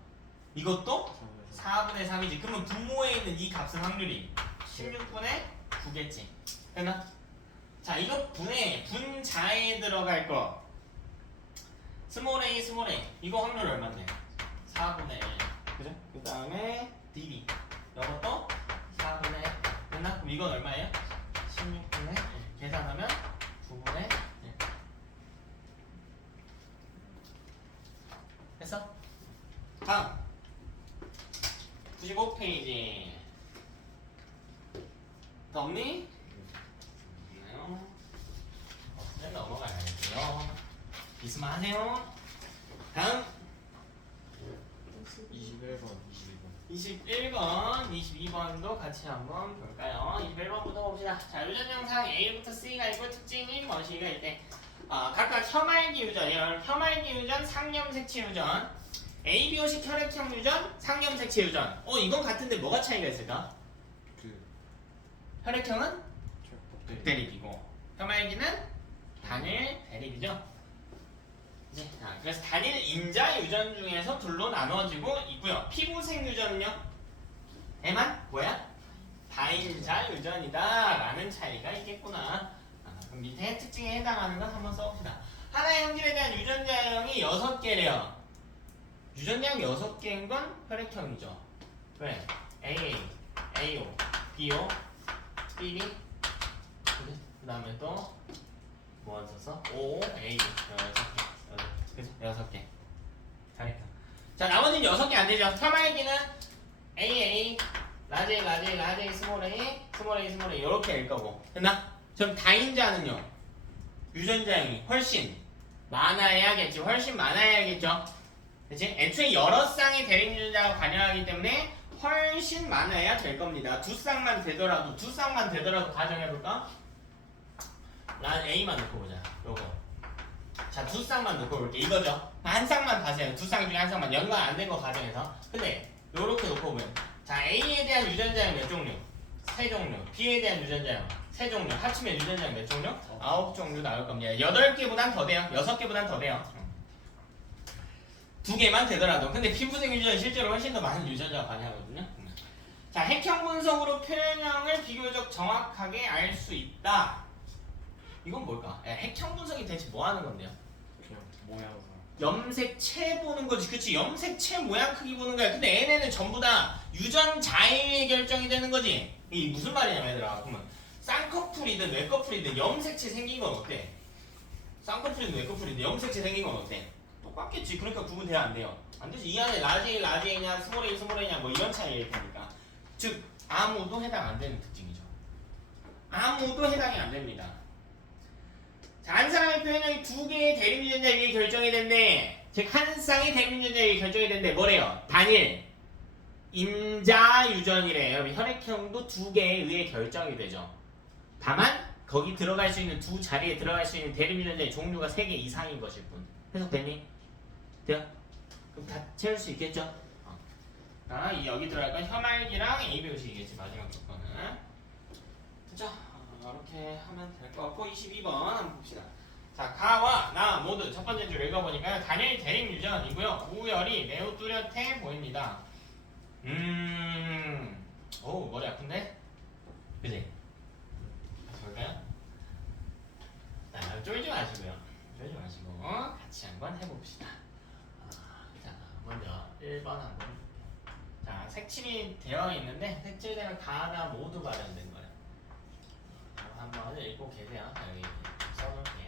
이것도 4분의 3이지. 그러면 분모에 있는 이 값은 확률이 16분의 9겠지. 됐나? 자, 이거 분자에 들어갈 거 스몰 A 이거 확률 얼마인데? 4분의 1. 그죠? 그 다음에 DD 이것도 4분의 1. 됐나? 그럼 이건 얼마예요? 16분의 1. 계산하면 9분의 1. 됐어? 다음 95페이지 더 없니? 없네요. 없으면 넘어가야겠고요. 있으면 하세요. 다음 21번 22번 21번, 22번도 같이 한번 볼까요? 21번부터 봅시다. 자, 유전 영상 A부터 C가 있고 특징이 무엇이가 있대. 각각 혐알기 유전이에요. 혐알기 유전, 상염색체 유전, ABO식 혈액형 유전, 상염색체 유전. 이건 같은데 뭐가 차이가 있을까? 혈액형은 대립이고 혐알기는 단일 대립이죠. 이제 그래서 단일 인자 유전 중에서 둘로 나눠지고 있고요. 피부색 유전은요? 애만 뭐야? 다인자 유전이다 라는 차이가 있겠구나. 그럼 밑에 특징에 해당하는 건 한번 써봅시다. 하나의 형질에 대한 유전자형이 6개래요. 유전자형 6개인 건 혈액형이죠. 왜? AA, AO, BO, BB 그 다음에 또 뭐 썼어? O, A 6개 그죠? 6개 잘했다. 자, 나머지는 6개 안 되죠. 혐알기는 AA, 라지 A, 라지 A, 라지 A, 스몰 A, 스몰 A, 스몰 A 이렇게 될 거고. 됐나? 그럼 다인자는요. 유전자형이 훨씬 많아야겠지. 훨씬 많아야겠죠. 그치? 애초에 여러 쌍의 대립 유전자가 관여하기 때문에 훨씬 많아야 될 겁니다. 두 쌍만 되더라도 가정해볼까? 난 A만 놓고 보자. 요거. 자, 두 쌍만 놓고 볼게. 이거죠. 한 쌍만 봐세요. 두 쌍 중에 한 쌍만 연관 안 된 거 가정해서. 근데 요렇게 놓고 보면 자, A에 대한 유전자형 몇 종류? 3종류. B에 대한 유전자형 3종류. 합치면 유전자형 몇 종류? 9종류 나올 겁니다. 8개보단 더 돼요. 6개보단 더 돼요. 2개만 되더라도. 근데 피부색 유전은 실제로 훨씬 더 많은 유전자가 관여하거든요. 자, 핵형 분석으로 표현형을 비교적 정확하게 알 수 있다. 이건 뭘까? 핵형 분석이 대체 뭐 하는 건데요? 그냥 모양상. 염색체 보는 거지. 그치? 염색체 모양 크기 보는 거야. 근데 얘네는 전부 다 유전자에 결정이 되는 거지. 이게 무슨 말이냐면 얘들아. 그러면 쌍꺼풀이든 뇌꺼풀이든 염색체 생긴 건 어때? 쌍꺼풀이든 뇌꺼풀이든 염색체 생긴 건 어때? 똑같겠지. 그러니까 구분돼야 안 돼요. 안 되지. 이 안에 라지 A, 라지 A냐, 스몰 A, 스몰 A냐 뭐 이런 차이일 테니까. 즉 아무도 해당 안 되는 특징이죠. 아무도 해당이 안 됩니다. 자, 한 사람의 표현형이 2개의 대립 유전자에 의해 결정이 된대. 즉 한 쌍의 대립 유전자에 의해 결정이 된대. 뭐래요? 단일 인자 유전이래요. 혈액형도 2개에 의해 결정이 되죠. 다만 거기 들어갈 수 있는 두 자리에 들어갈 수 있는 대립 유전자의 종류가 3개 이상인 것일 뿐. 해석되니? 돼요? 그럼 다 채울 수 있겠죠? 여기 들어갈 건 혐알기랑 ABO식이겠지. 마지막 조건은. 그죠? 이렇게 하면 될 것 같고 22번 한번 봅시다. 자, 가와 나 모두 첫 번째 줄 읽어보니까 단일 대립 유전이고요. 우열이 매우 뚜렷해 보입니다. 오, 머리 아픈데? 그지? 다시 볼까요? 자, 쫄지 마시고요. 쫄지 마시고 같이 한번 해봅시다. 자, 먼저 1번 한번 볼게요. 자, 색칠이 되어 있는데 색칠되면 다 모두 발현된 거예요. 한번 읽고 계세요. 여기 써놓을게.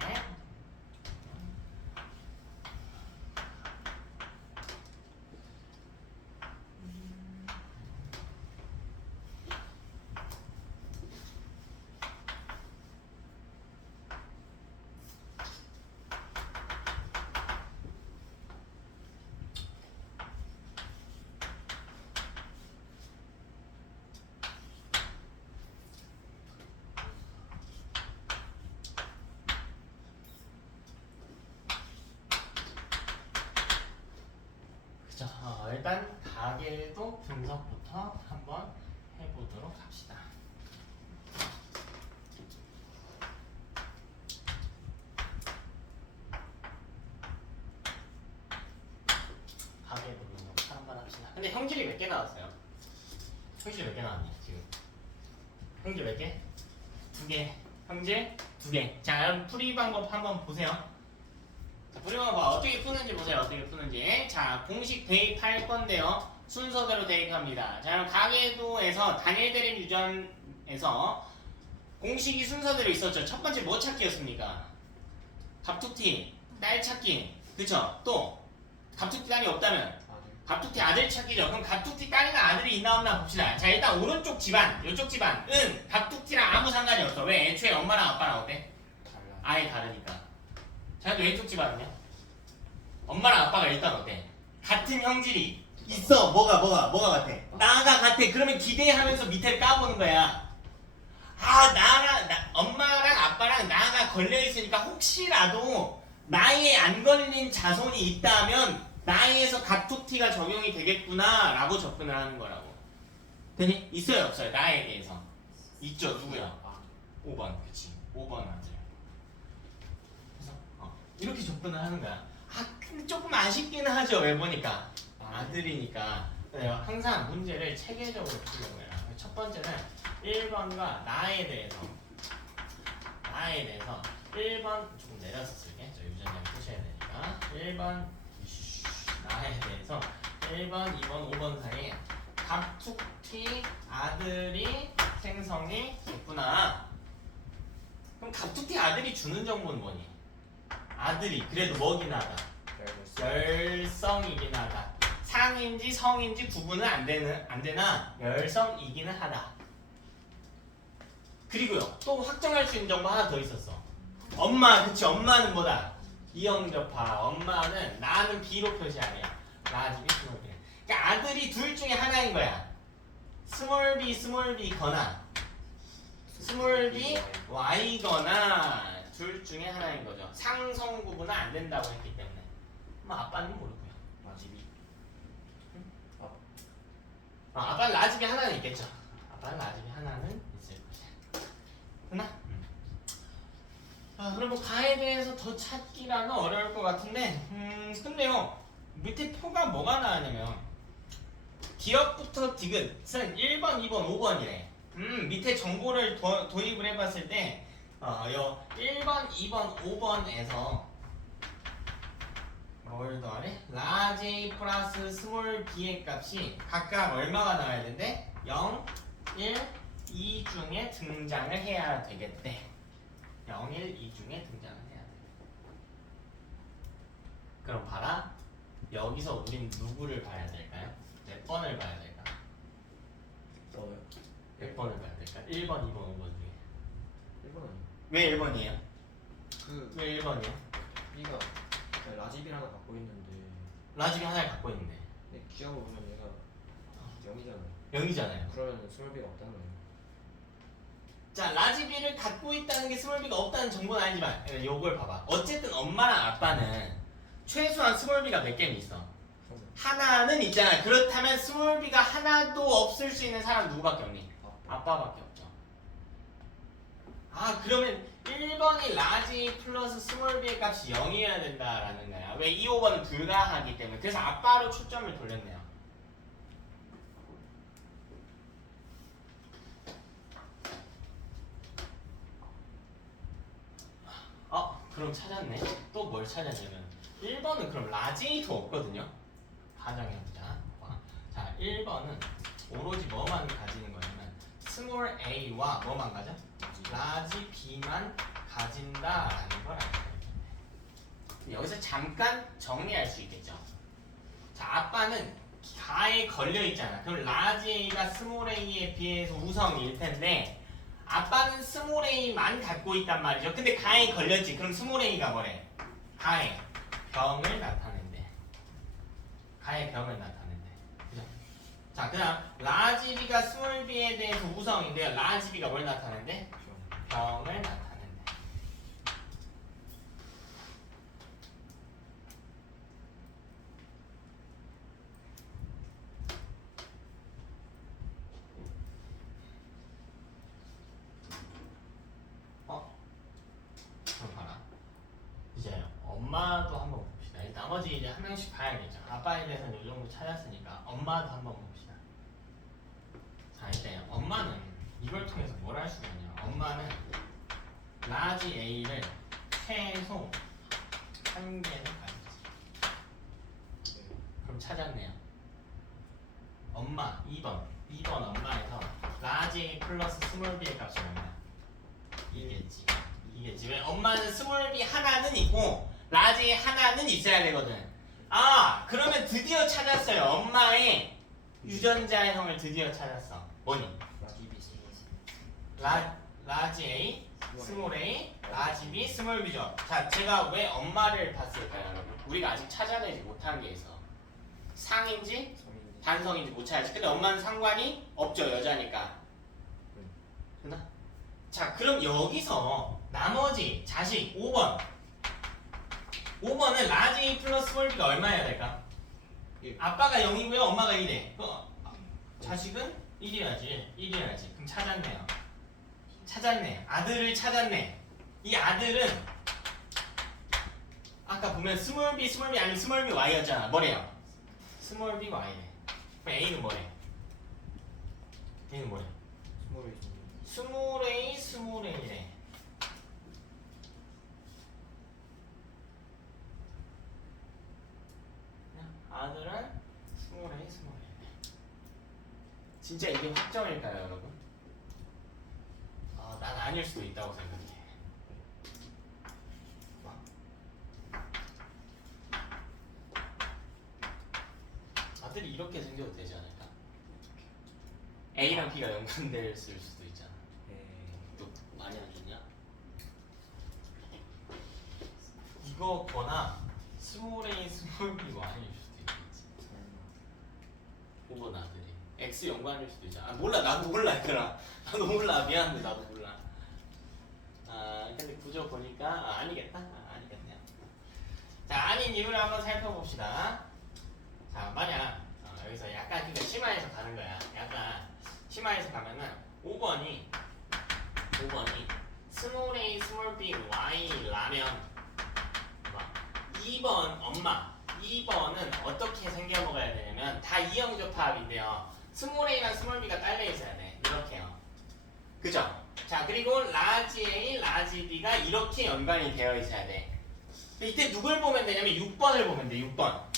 자, 일단 가계도 분석부터 한번 해보도록 합시다. 가계도 분석부터 한번 합시다. 근데 형질이 몇 개 나왔어요? 형질 몇 개 나왔니 지금? 형질 몇 개? 2개. 형질 2개. 자, 여러분 풀이 방법 한번 보세요. 우리 봐봐. 어떻게 푸는지 보세요. 어떻게 푸는지. 자, 공식 대입할 건데요. 순서대로 대입합니다. 자, 그럼 가계도에서 단일 대립 유전에서 공식이 순서대로 있었죠. 첫 번째 뭐 찾기였습니까? 갑툭튀, 딸 찾기. 그쵸? 또 갑툭튀 딸이 없다면 갑툭튀 아들 찾기죠. 그럼 갑툭튀 딸이나 아들이 있나 없나 봅시다. 자, 일단 오른쪽 집안, 이쪽 집안은 갑툭튀랑 아무 상관이 없어. 왜? 애초에 엄마랑 아빠랑 어때? 아예 다르니까. 자, 왼쪽 집안은요? 엄마랑 아빠가 일단 어때? 같은 형질이 있어. 뭐가 같아? 나가 같아. 그러면 기대하면서 밑에 까보는 거야. 엄마랑 아빠랑 나가 걸려 있으니까 혹시라도 나에 안 걸린 자손이 있다면 나에서 갑툭튀가 적용이 되겠구나라고 접근을 하는 거라고. 되니? 있어요, 없어요? 나에 대해서. 있죠. 누구야? 아, 5번. 그치. 5번 아들. 그래서 이렇게 접근을 하는 거야. 근데 조금 아쉽기는 하죠. 왜 보니까 아들이니까. 내가 항상 문제를 체계적으로 풀려고 해요. 첫 번째는 1번과 나에 대해서 1번 조금 내려서 쓸게. 저 유전자 푸셔야 되니까 1번 나에 대해서 1번, 2번, 5번 사이에 갑툭튀 아들이 생성이 됐구나. 그럼 갑툭튀 아들이 주는 정보는 뭐니? 아들이 그래도 뭐긴 하다. 열성이긴 하다. 상인지 성인지 구분은 안 되나 열성이기는 하다. 그리고요 또 확정할 수 있는 정보 하나 더 있었어. 엄마. 그치. 엄마는 뭐다? 이영접하. 엄마는 나는 B로 표시 아니야. 라지비 스몰 B. 그러니까 아들이 둘 중에 하나인 거야. 스몰 B 거나 스몰 B Y거나 둘 중에 하나인 거죠. 상성 구분은 안 된다고 했기 때문에. 뭐 아빠는 모르고요. 라지비. 아빠는 라지비 하나는 있겠죠. 아빠는 라지비 하나는 있을 것이야. 됐나? 그럼 뭐 가에 대해서 더 찾기라는 어려울 것 같은데 근데요 밑에 표가 뭐가 나왔냐면 기억부터 디귿은 1번, 2번, 5번이래. 밑에 정보를 도입을 해봤을 때 요 1번, 2번, 5번에서 뭘 더하래? 라지 플러스 스몰 b의 값이 각각 얼마가 나와야 된대? 0, 1, 2 중에 등장을 해야 되겠대. 0, 1, 2 중에 등장을 해야 돼. 그럼 봐라. 여기서 우린 누구를 봐야 될까요? 몇 번을 봐야 될까? 너요? 몇 번을 봐야 될까? 1번, 2번, 5번 중에. 1번 아니야? 왜 1번이에요? 그 왜 1번이에요? B가 라지비를 하나 갖고 있는데 라지비 하나를 갖고 있는데 기억을 보면 얘가 0이잖아요. 0이잖아요. 그러면 스몰비가 없다는 거예요. 자, 라지비를 갖고 있다는 게 스몰비가 없다는 정보는 아니지만 요걸 봐봐. 어쨌든 엄마랑 아빠는 최소한 스몰비가 몇 개는 있어. 하나는 있잖아. 그렇다면 스몰비가 하나도 없을 수 있는 사람 누구밖에 없니? 아빠밖에 없죠. 그러면 1번이 라지 플러스 스몰비의 값이 0이어야 된다라는 거야. 왜? 2, 5번은 불가하기 때문에. 그래서 아빠로 초점을 돌렸네요. 그럼 찾았네. 또 뭘 찾았냐면 1번은 그럼 라지도 없거든요. 가정해보자. 자, 1번은 오로지 뭐만 가지는 거냐면 스몰 a와 뭐만 가져? 라지 b만 가진다라는 걸 알고 있는데 여기서 잠깐 정리할 수 있겠죠. 자, 아빠는 가에 걸려 있잖아. 그럼 라지 a가 스몰 a에 비해서 우성일 텐데 아빠는 스몰 a만 갖고 있단 말이죠. 근데 가에 걸렸지. 그럼 스몰 a가 뭐래? 가에 병을 나타낸대. 가에 병을 나타낸대. 그죠? 자, 그다음 라지 b가 스몰 b에 대해서 우성인데요. 라지 b가 뭘 나타낸대? 병을 나타낸대. 그럼 봐라. 이제 엄마도 한번 봅시다. 나머지 이제 한 명씩 봐야겠죠. 아빠에 대해서는 이 정도 찾았으니까 엄마도 한번 봅시다. 자, 일단 엄마는 이걸 통해서 뭘 할 수가 있냐? 엄마는 라지 A를 최소 한 개는 가지지. 그럼 찾았네요. 엄마 2번 엄마에서 라지 A 플러스 스몰 B의 값이 얼마야? 이겠지. 왜? 엄마는 스몰 B 하나는 있고 라지 A 하나는 있어야 되거든. 그러면 드디어 찾았어요. 엄마의 유전자형을 드디어 찾았어. 뭐니? 라지 A, 스몰 A, 라지 B, 스몰 B죠. 자, 제가 왜 엄마를 봤을까요, 여러분? 우리가 아직 찾아내지 못한 게 있어. 상인지 성인이. 단성인지 못 찾아야지. 근데 엄마는 상관이 없죠. 여자니까. 됐나? 자, 그럼 여기서 나머지 자식 5번. 5번은 라지 A 플러스 스몰 b가 얼마여야 될까? 일. 아빠가 0이고요. 엄마가 1에. 자식은 1이어야지. 1이어야지. 그럼 찾았네요. 찾았네. 아들을 찾았네. 이 아들은 아까 보면 스몰 b 아니면 스몰 b y였잖아. 뭐래요? 스몰 b y네. 그럼 A는 뭐래? A는 뭐래? 스몰 A. 스몰 A래. 아들은 스몰 A. 진짜 이게 확정일까요, 여러분? 난 아닐 수도 있다고 생각해. 아들이 이렇게 생겨도 되지 않을까? A랑 B가 연관될 수도 있잖아. 또 많이 안 좋냐? 이거거나 스몰 A, 스몰 B Y일 수도 있겠지. 5번 아들이 X 연관일 수도 있잖아. 몰라. 나도 몰라 얘들아. 나도 몰라. 미안한데 나도 몰라. 근데 구조 보니까 아니겠다. 아니겠네요. 자, 아닌 이유를 한번 살펴봅시다. 자, 만약 여기서 약간 그러니까 심화해서 가는 거야. 약간 심화해서 가면은 5번이 스몰 a 스몰 b y라면 2번 엄마 2번은 어떻게 생겨 먹어야 되냐면 다 이형조합인데요. 스몰 a랑 스몰 b가 딸려 있어야 돼. 이렇게요. 그죠? 자, 그리고 라지 a 라지 b가 이렇게 연관이 되어 있어야 돼. 이때 누굴 보면 되냐면 6번을 보면 돼. 6번.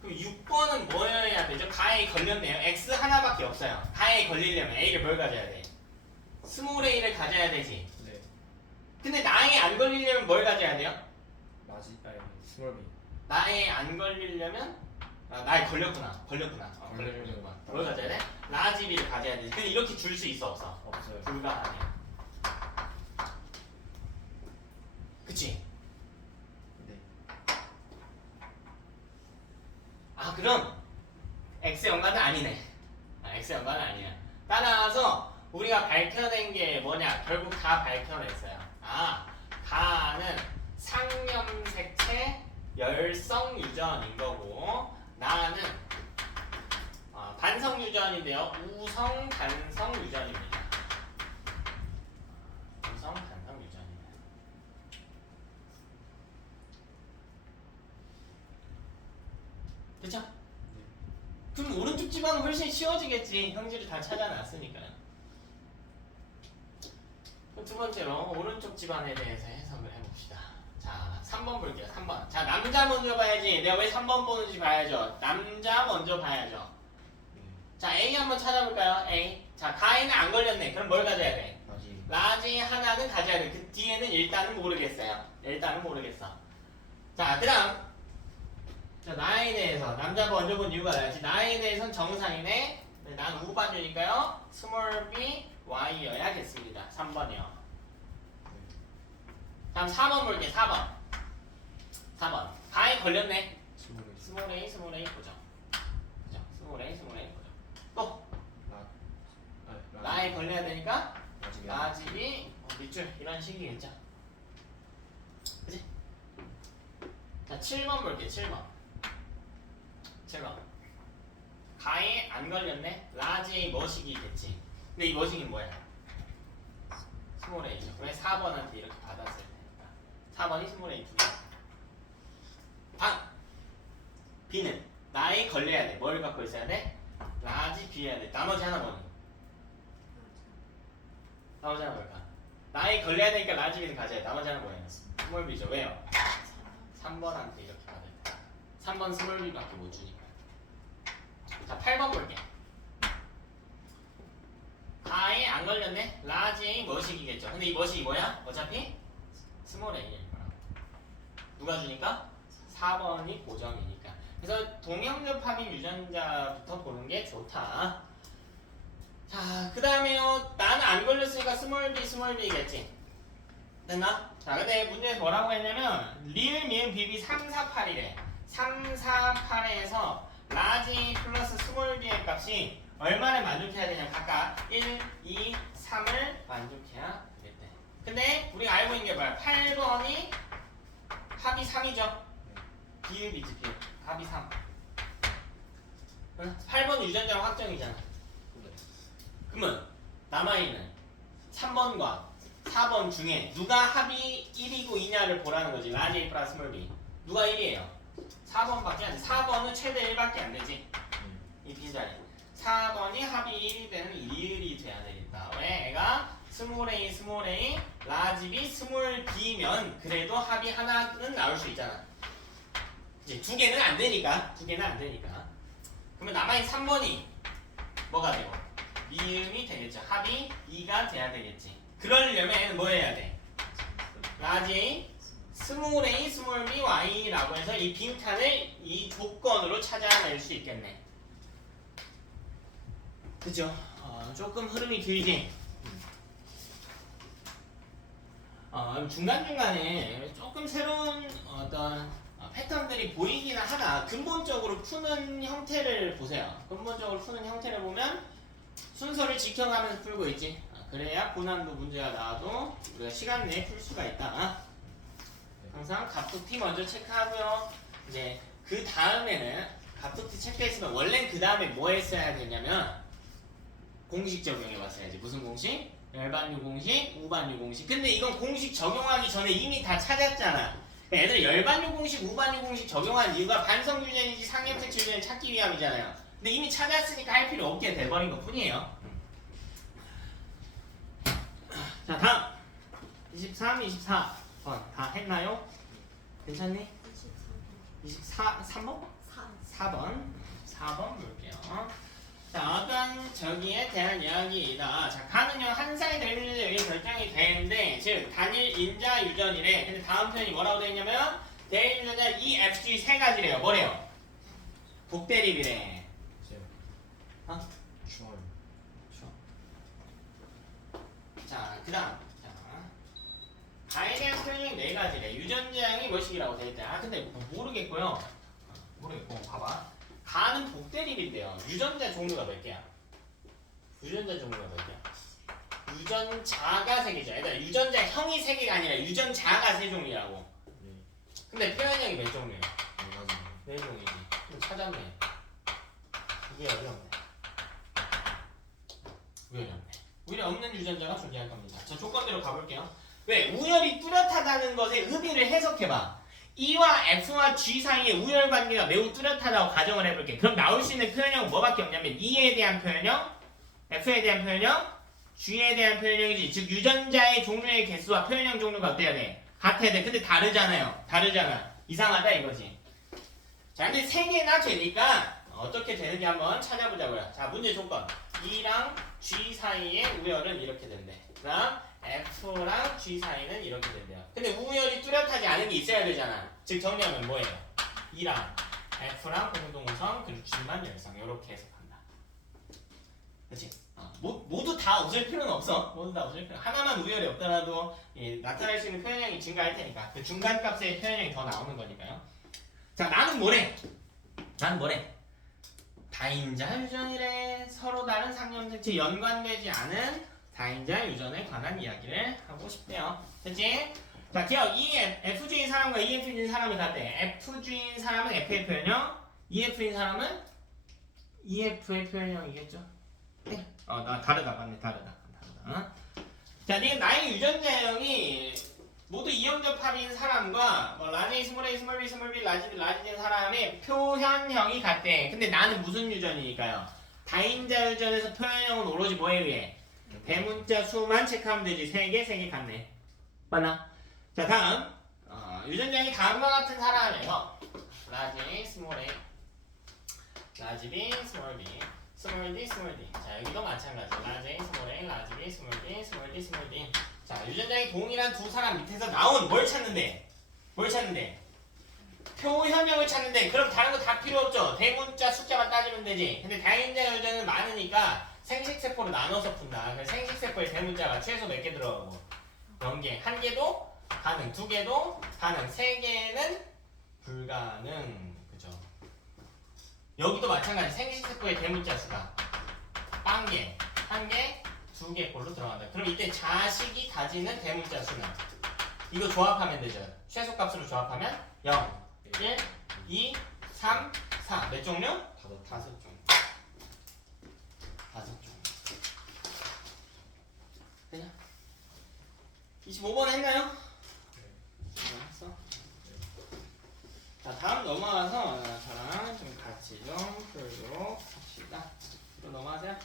그럼 6번은 뭐여야 되죠? 가에 걸렸네요. x 하나밖에 없어요. 가에 걸리려면 a를 뭘 가져야 돼? 스몰 a를 가져야 되지. 네. 근데 나에 안 걸리려면 뭘 가져야 돼요? 스몰 B. 나에 안 걸리려면 나에 걸렸구나. 걸렸구나. 뭘 가져야 돼? 라지 b를 가져야 되지. 근데 이렇게 줄 수 있어 없어? 없어요. 불가하네. 그치? 네. 그럼 X 연관은 아니네. X 연관은 아니야. 따라서 우리가 밝혀낸 게 뭐냐? 결국 다 밝혀냈어요. 가는 상염색체 열성 유전인 거고 나는 반성 유전인데요. 우성 단성 유전입니다. 우성 단성 유전입니다. 그쵸? 그럼 오른쪽 집안은 훨씬 쉬워지겠지. 형질을 다 찾아놨으니까. 그럼 두 번째로 오른쪽 집안에 대해서 해석을 해봅시다. 자, 3번 볼게요. 3번. 자, 남자 먼저 봐야지. 내가 왜 3번 보는지 봐야죠. 남자 먼저 봐야죠. 자, A 한번 찾아볼까요? A. 자, 가에는 안 걸렸네. 그럼 뭘 가져야 돼? 라지 하나는 가져야 돼. 그 뒤에는 일단은 모르겠어요. 일단은 모르겠어. 자, 그 다음. 자, 나에 대해서 남자 먼저 본 이유가 나야지. 나에 대해서는 정상이네. 난 우반주니까요. 스몰 b y여야겠습니다. 3번이요. 다음 4번 볼게. 4번. 가에 걸렸네. 스몰 a 보죠. 그죠? 스몰 a 보죠. 또 나에 걸려야 되니까 라지 b 밑줄 이런 식이겠죠. 그치? 자, 7번 볼게. 7번. 가에 안 걸렸네. 라지 머시기겠지. 근데 이 머시기는 뭐야? 스몰 a죠. 왜 4번한테 이렇게 받았을 테니까. 4번이 스몰 a 2개. B는 나에 걸려야 돼. 뭘 갖고 있어야 돼? 라지 B여야 돼. 나머지 하나 뭐니? 나머지 하나 뭘까? 나에 걸려야 되니까 라지 B는 가져야 돼. 나머지 하나 뭐예요? 스몰 B죠. 왜요? 3번한테 이렇게 받을 때 3번 스몰 B밖에 못 주니까. 자, 8번 볼게. 가에 안 걸렸네. 라지 A 머시기겠죠. 근데 이 머시기 뭐야? 어차피 스몰 A일 거라고. 누가 주니까? 4번이 고정이니까. 그래서 동형접합인 유전자부터 보는 게 좋다. 자, 그 다음에요. 나는 안 걸렸으니까 스몰 b겠지. 됐나? 자, 근데 문제에서 뭐라고 했냐면 리을 미은 비비 3, 4, 8이래. 3, 4, 8에서 라지 플러스 스몰 b의 값이 얼마를 만족해야 되냐 각각 1, 2, 3을 만족해야 되겠대. 근데 우리가 알고 있는 게 뭐야? 8번이 합이 3이죠. 비읍이지 비읍. 합이 3. 8번 유전자로 확정이잖아. 그러면 남아있는 3번과 4번 중에 누가 합이 1이고 2냐를 보라는 거지. 라지 A 플러스 스몰 B. 누가 1이에요? 4번밖에 안 돼. 4번은 최대 1밖에 안 되지. 이 빈자리. 4번이 합이 1이 되는 리을이 돼야 되겠다. 왜? 애가 스몰 a 스몰 a 라지 b 스몰 b면 그래도 합이 하나는 나올 수 있잖아. 이제 두 개는 안 되니까. 두 개는 안 되니까. 그러면 남아있는 3번이 뭐가 되고? 미음이 되겠죠. 합이 2가 돼야 되겠지. 그러려면 뭐 해야 돼? 라지 a 스몰 a 스몰 b y라고 해서 이 빈칸을 이 조건으로 찾아낼 수 있겠네. 그죠? 조금 흐름이 길지? 중간중간에 조금 새로운 어떤 패턴들이 보이기는 하나 근본적으로 푸는 형태를 보세요. 근본적으로 푸는 형태를 보면 순서를 지켜가면서 풀고 있지. 그래야 고난도 문제가 나와도 우리가 시간 내에 풀 수가 있다. 항상 갑툭튀 먼저 체크하고요. 이제 그 다음에는 갑툭튀 체크했으면 원래는 그 다음에 뭐 했어야 되냐면 공식 적용해 봤어야지. 무슨 공식? 열반유 공식, 우반유 공식. 근데 이건 공식 적용하기 전에 이미 다 찾았잖아. 애들 열반유 공식, 우반유 공식 적용한 이유가 반성 유전이지 상염색 유전 찾기 위함이잖아요. 근데 이미 찾았으니까 할 필요 없게 돼버린 것 뿐이에요. 자, 다음 23, 24번 다 했나요? 괜찮니? 3번? 4번 볼게요. 자, 어떤 저기에 대한 이야기이다. 자, 가는요 한 살 되는 여기 결정이 되는데, 즉 단일 인자 유전이래. 근데 다음 표현이 뭐라고 되어 있냐면 대일 유전자 EFG 세 가지래요. 뭐래요? 복대립이래. 중얼. 자, 그다음. 가에 대한 표현이 네 가지래. 유전자양이 몇식이라고 되어 있다. 근데 모르겠고요. 모르겠고 봐봐. 가는 복대립인데요. 유전자 종류가 몇 개야? 유전자 종류가 몇 개야? 유전자가 세 개죠. 그러니까 유전자 형이 세 개가 아니라 유전자가 세 종류라고. 근데 표현형이 몇 종류예요? 네 종류지. 그럼 찾았네. 이게 어렵네. 왜 어렵네? 오히려 없는 유전자가 존재할 겁니다. 자, 조건대로 가볼게요. 왜? 우열이 뚜렷하다는 것의 의미를 해석해봐. E와 F와 G 사이의 우열 관계가 매우 뚜렷하다고 가정을 해볼게. 그럼 나올 수 있는 표현형은 뭐밖에 없냐면 E에 대한 표현형, F에 대한 표현형, G에 대한 표현형이지. 즉 유전자의 종류의 개수와 표현형 종류가 어때야 돼? 같아야 돼. 근데 다르잖아요. 다르잖아. 이상하다 이거지. 자, 근데 세 개나 되니까 어떻게 되는지 한번 찾아보자고요. 자, 문제 조건. E랑 G 사이의 우열은 이렇게 된대. 그다음 F랑 G 사이는 이렇게 된대요. 근데 우열이 뚜렷하지 않은 게 있어야 되잖아. 즉 정리하면 뭐예요? E랑 F랑 공동성 그리고 G만 열성 이렇게 해석한다. 그렇지? 모두 다 없을 필요는 없어. 모두 다 없을 필요. 하나만 우열이 없더라도 나타날 수 있는 표현형이 증가할 테니까 그 중간 값의 표현형이 더 나오는 거니까요. 자, 나는 뭐래? 다인자 유전이래. 서로 다른 상념생체 연관되지 않은 다인자 유전에 관한 이야기를 하고 싶대요. 됐지? 자, 기억 F주인 사람과 EF주인 사람이 같대. F주인 사람은 F의 표현형, EF인 사람은 EF의 표현형이겠죠? 네. 나 다르다. 맞네. 다르다. 자, 나의 유전자형이 모두 이형접합인 사람과 라지 스몰 A 스몰 B 스몰 B 라지 된 사람의 표현형이 같대. 근데 나는 무슨 유전이니까요? 다인자 유전에서 표현형은 오로지 뭐에 의해? 대문자 수만 체크하면 되지. 3개 같네. 맞나? 자, 다음 유전자형이 다음과 같은 사람에서 라지 스몰 A 라지 B 스몰 B 스몰 D 스몰 D. 자, 여기도 마찬가지. 라지 스몰 A 라지 B 스몰 D 스몰 D 스몰 D. 자, 유전자형이 동일한 두 사람 밑에서 나온 뭘 찾는데? 표현형을 찾는데. 그럼 다른 거 다 필요 없죠. 대문자 숫자만 따지면 되지. 근데 다인자 유전은 많으니까 생식세포로 나눠서 푼다. 그래서 생식세포에 대문자가 최소 몇 개 들어가고 0개, 1개도 가능, 2개도 가능, 3개는 불가능. 여기도 마찬가지 생시세포의 대문자 수가 1개, 1개, 2개 꼴로 들어간다. 그럼 이때 자식이 가지는 대문자 수는 이거 조합하면 되죠. 최소값으로 조합하면 0, 1, 2, 3, 4. 몇 종류? 다섯 5종류. 5종류. 되냐? 25번 했나요? 네. 했어? 자, 다음 넘어가서 저랑 좀 같이 좀 풀도록 합시다. 또 넘어가세요.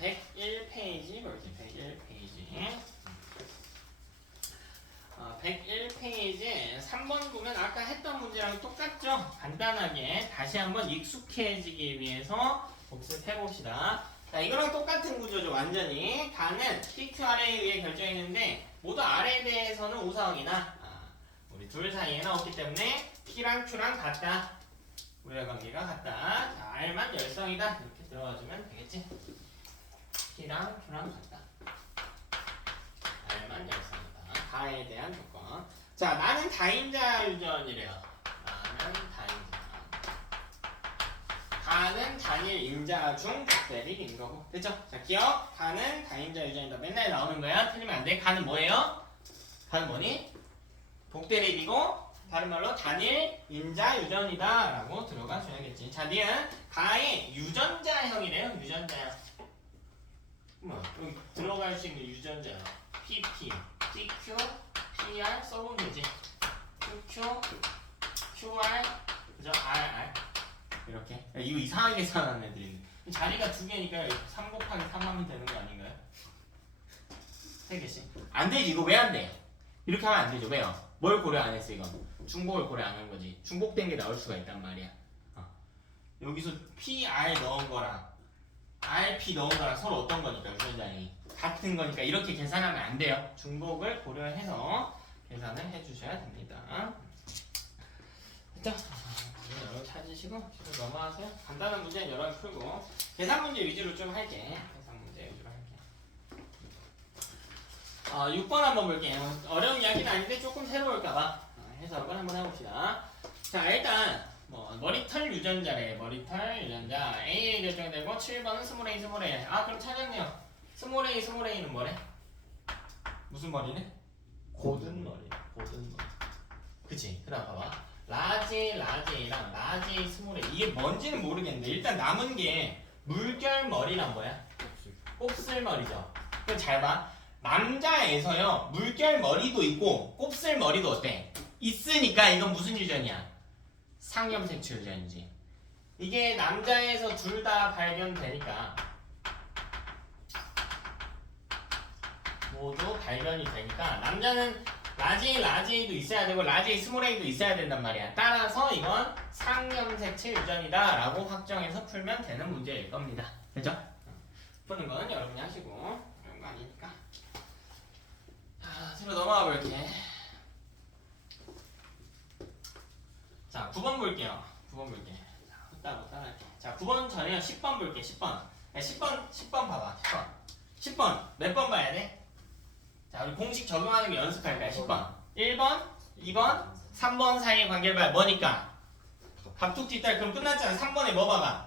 101페이지 볼게요. 101페이지. 101페이지 3번 보면 아까 했던 문제랑 똑같죠? 간단하게 다시 한번 익숙해지기 위해서 복습해 봅시다. 자, 이거랑 똑같은 구조죠. 완전히 다는 PQR에 의해 결정했는데 모두 R에 대해서는 우상이나 우리 둘 사이에는 없기 때문에 P랑 Q랑 같다. 우리의 관계가 같다. 자, R만 열성이다. 이렇게 들어가주면 되겠지? P랑 Q랑 같다. R만 열성이다. 다에 대한 조건. 자, 나는 다인자 유전이래요. 나는 다인자. 다는 단일 인자 중 독대립인 거고. 됐죠? 자, 기억. 다는 다인자 유전이다. 맨날 나오는 거야. 틀리면 안 돼. 가는 뭐예요? 가는 뭐니? 독대립이고 다른 말로 단일 인자 유전이다 라고 들어가 줘야겠지. 자, 니은 가의 유전자형이래요. 유전자형. 뭐 여기 들어갈 수 있는 유전자형. PP, PQ, PR 써보면 되지. QQ, QR, 그죠? RR 이렇게. 야, 이거 이상하게 계산하는 애들이 있네. 자리가 2개니까 3 곱하기 3 하면 되는 거 아닌가요? 3개씩. 안 되지. 이거 왜 안 돼? 이렇게 하면 안 되죠. 왜요? 뭘 고려 안 했어 이건? 중복을 고려 안 한 거지. 중복된 게 나올 수가 있단 말이야. 여기서 PR 넣은 거랑 RP 넣은 거랑 서로 어떤 거니까 유전자형이 같은 거니까 이렇게 계산하면 안 돼요. 중복을 고려해서 계산을 해주셔야 됩니다. 됐죠? 여러분 찾으시고 계속 넘어가세요. 간단한 문제는 여러 개 풀고 계산 문제 위주로 좀 할게. 계산 문제 위주로 할게. 6번 한번 볼게요. 어려운 이야기는 아닌데 조금 새로울까봐 해석을 한번 해봅시다. 자, 일단 머리털 유전자래. 머리털 유전자 A에 결정되고 7번은 스몰 A 스몰 A. 그럼 찾았네요. 스몰 A 스몰 A는 뭐래? 무슨 머리네? 고든 머리. 고든 머리. 그치? 그 다음 봐봐. 라지 A랑 라지 A 스몰 A. 이게 뭔지는 모르겠는데 일단 남은 게 물결머리란 뭐야? 곱슬머리죠. 그럼 잘 봐. 남자에서요 물결머리도 있고 곱슬머리도 어때? 있으니까 이건 무슨 유전이야? 상염색체 유전이지. 이게 남자에서 둘 다 발견되니까 모두 발견이 되니까 남자는 라지 A도 있어야 되고 라지 A 스몰 A도 있어야 된단 말이야. 따라서 이건 상염색체 유전이다 라고 확정해서 풀면 되는 문제일 겁니다. 됐죠? 푸는 거는 여러분이 하시고 그런 거 아니니까. 새로 넘어가 볼게. 자, 9번 볼게요. 9번 볼게. 자, 후딱 따라할게. 자, 9번 전에요. 10번 볼게. 10번. 10번 봐봐. 10번. 몇 번 봐야 돼? 자, 우리 공식 적용하는 거 연습할 거야. 10번. 1번, 2번, 3번 사이의 관계를 봐야 뭐니까? 갑툭 뒷달. 그럼 끝났잖아. 3번에 뭐 봐봐?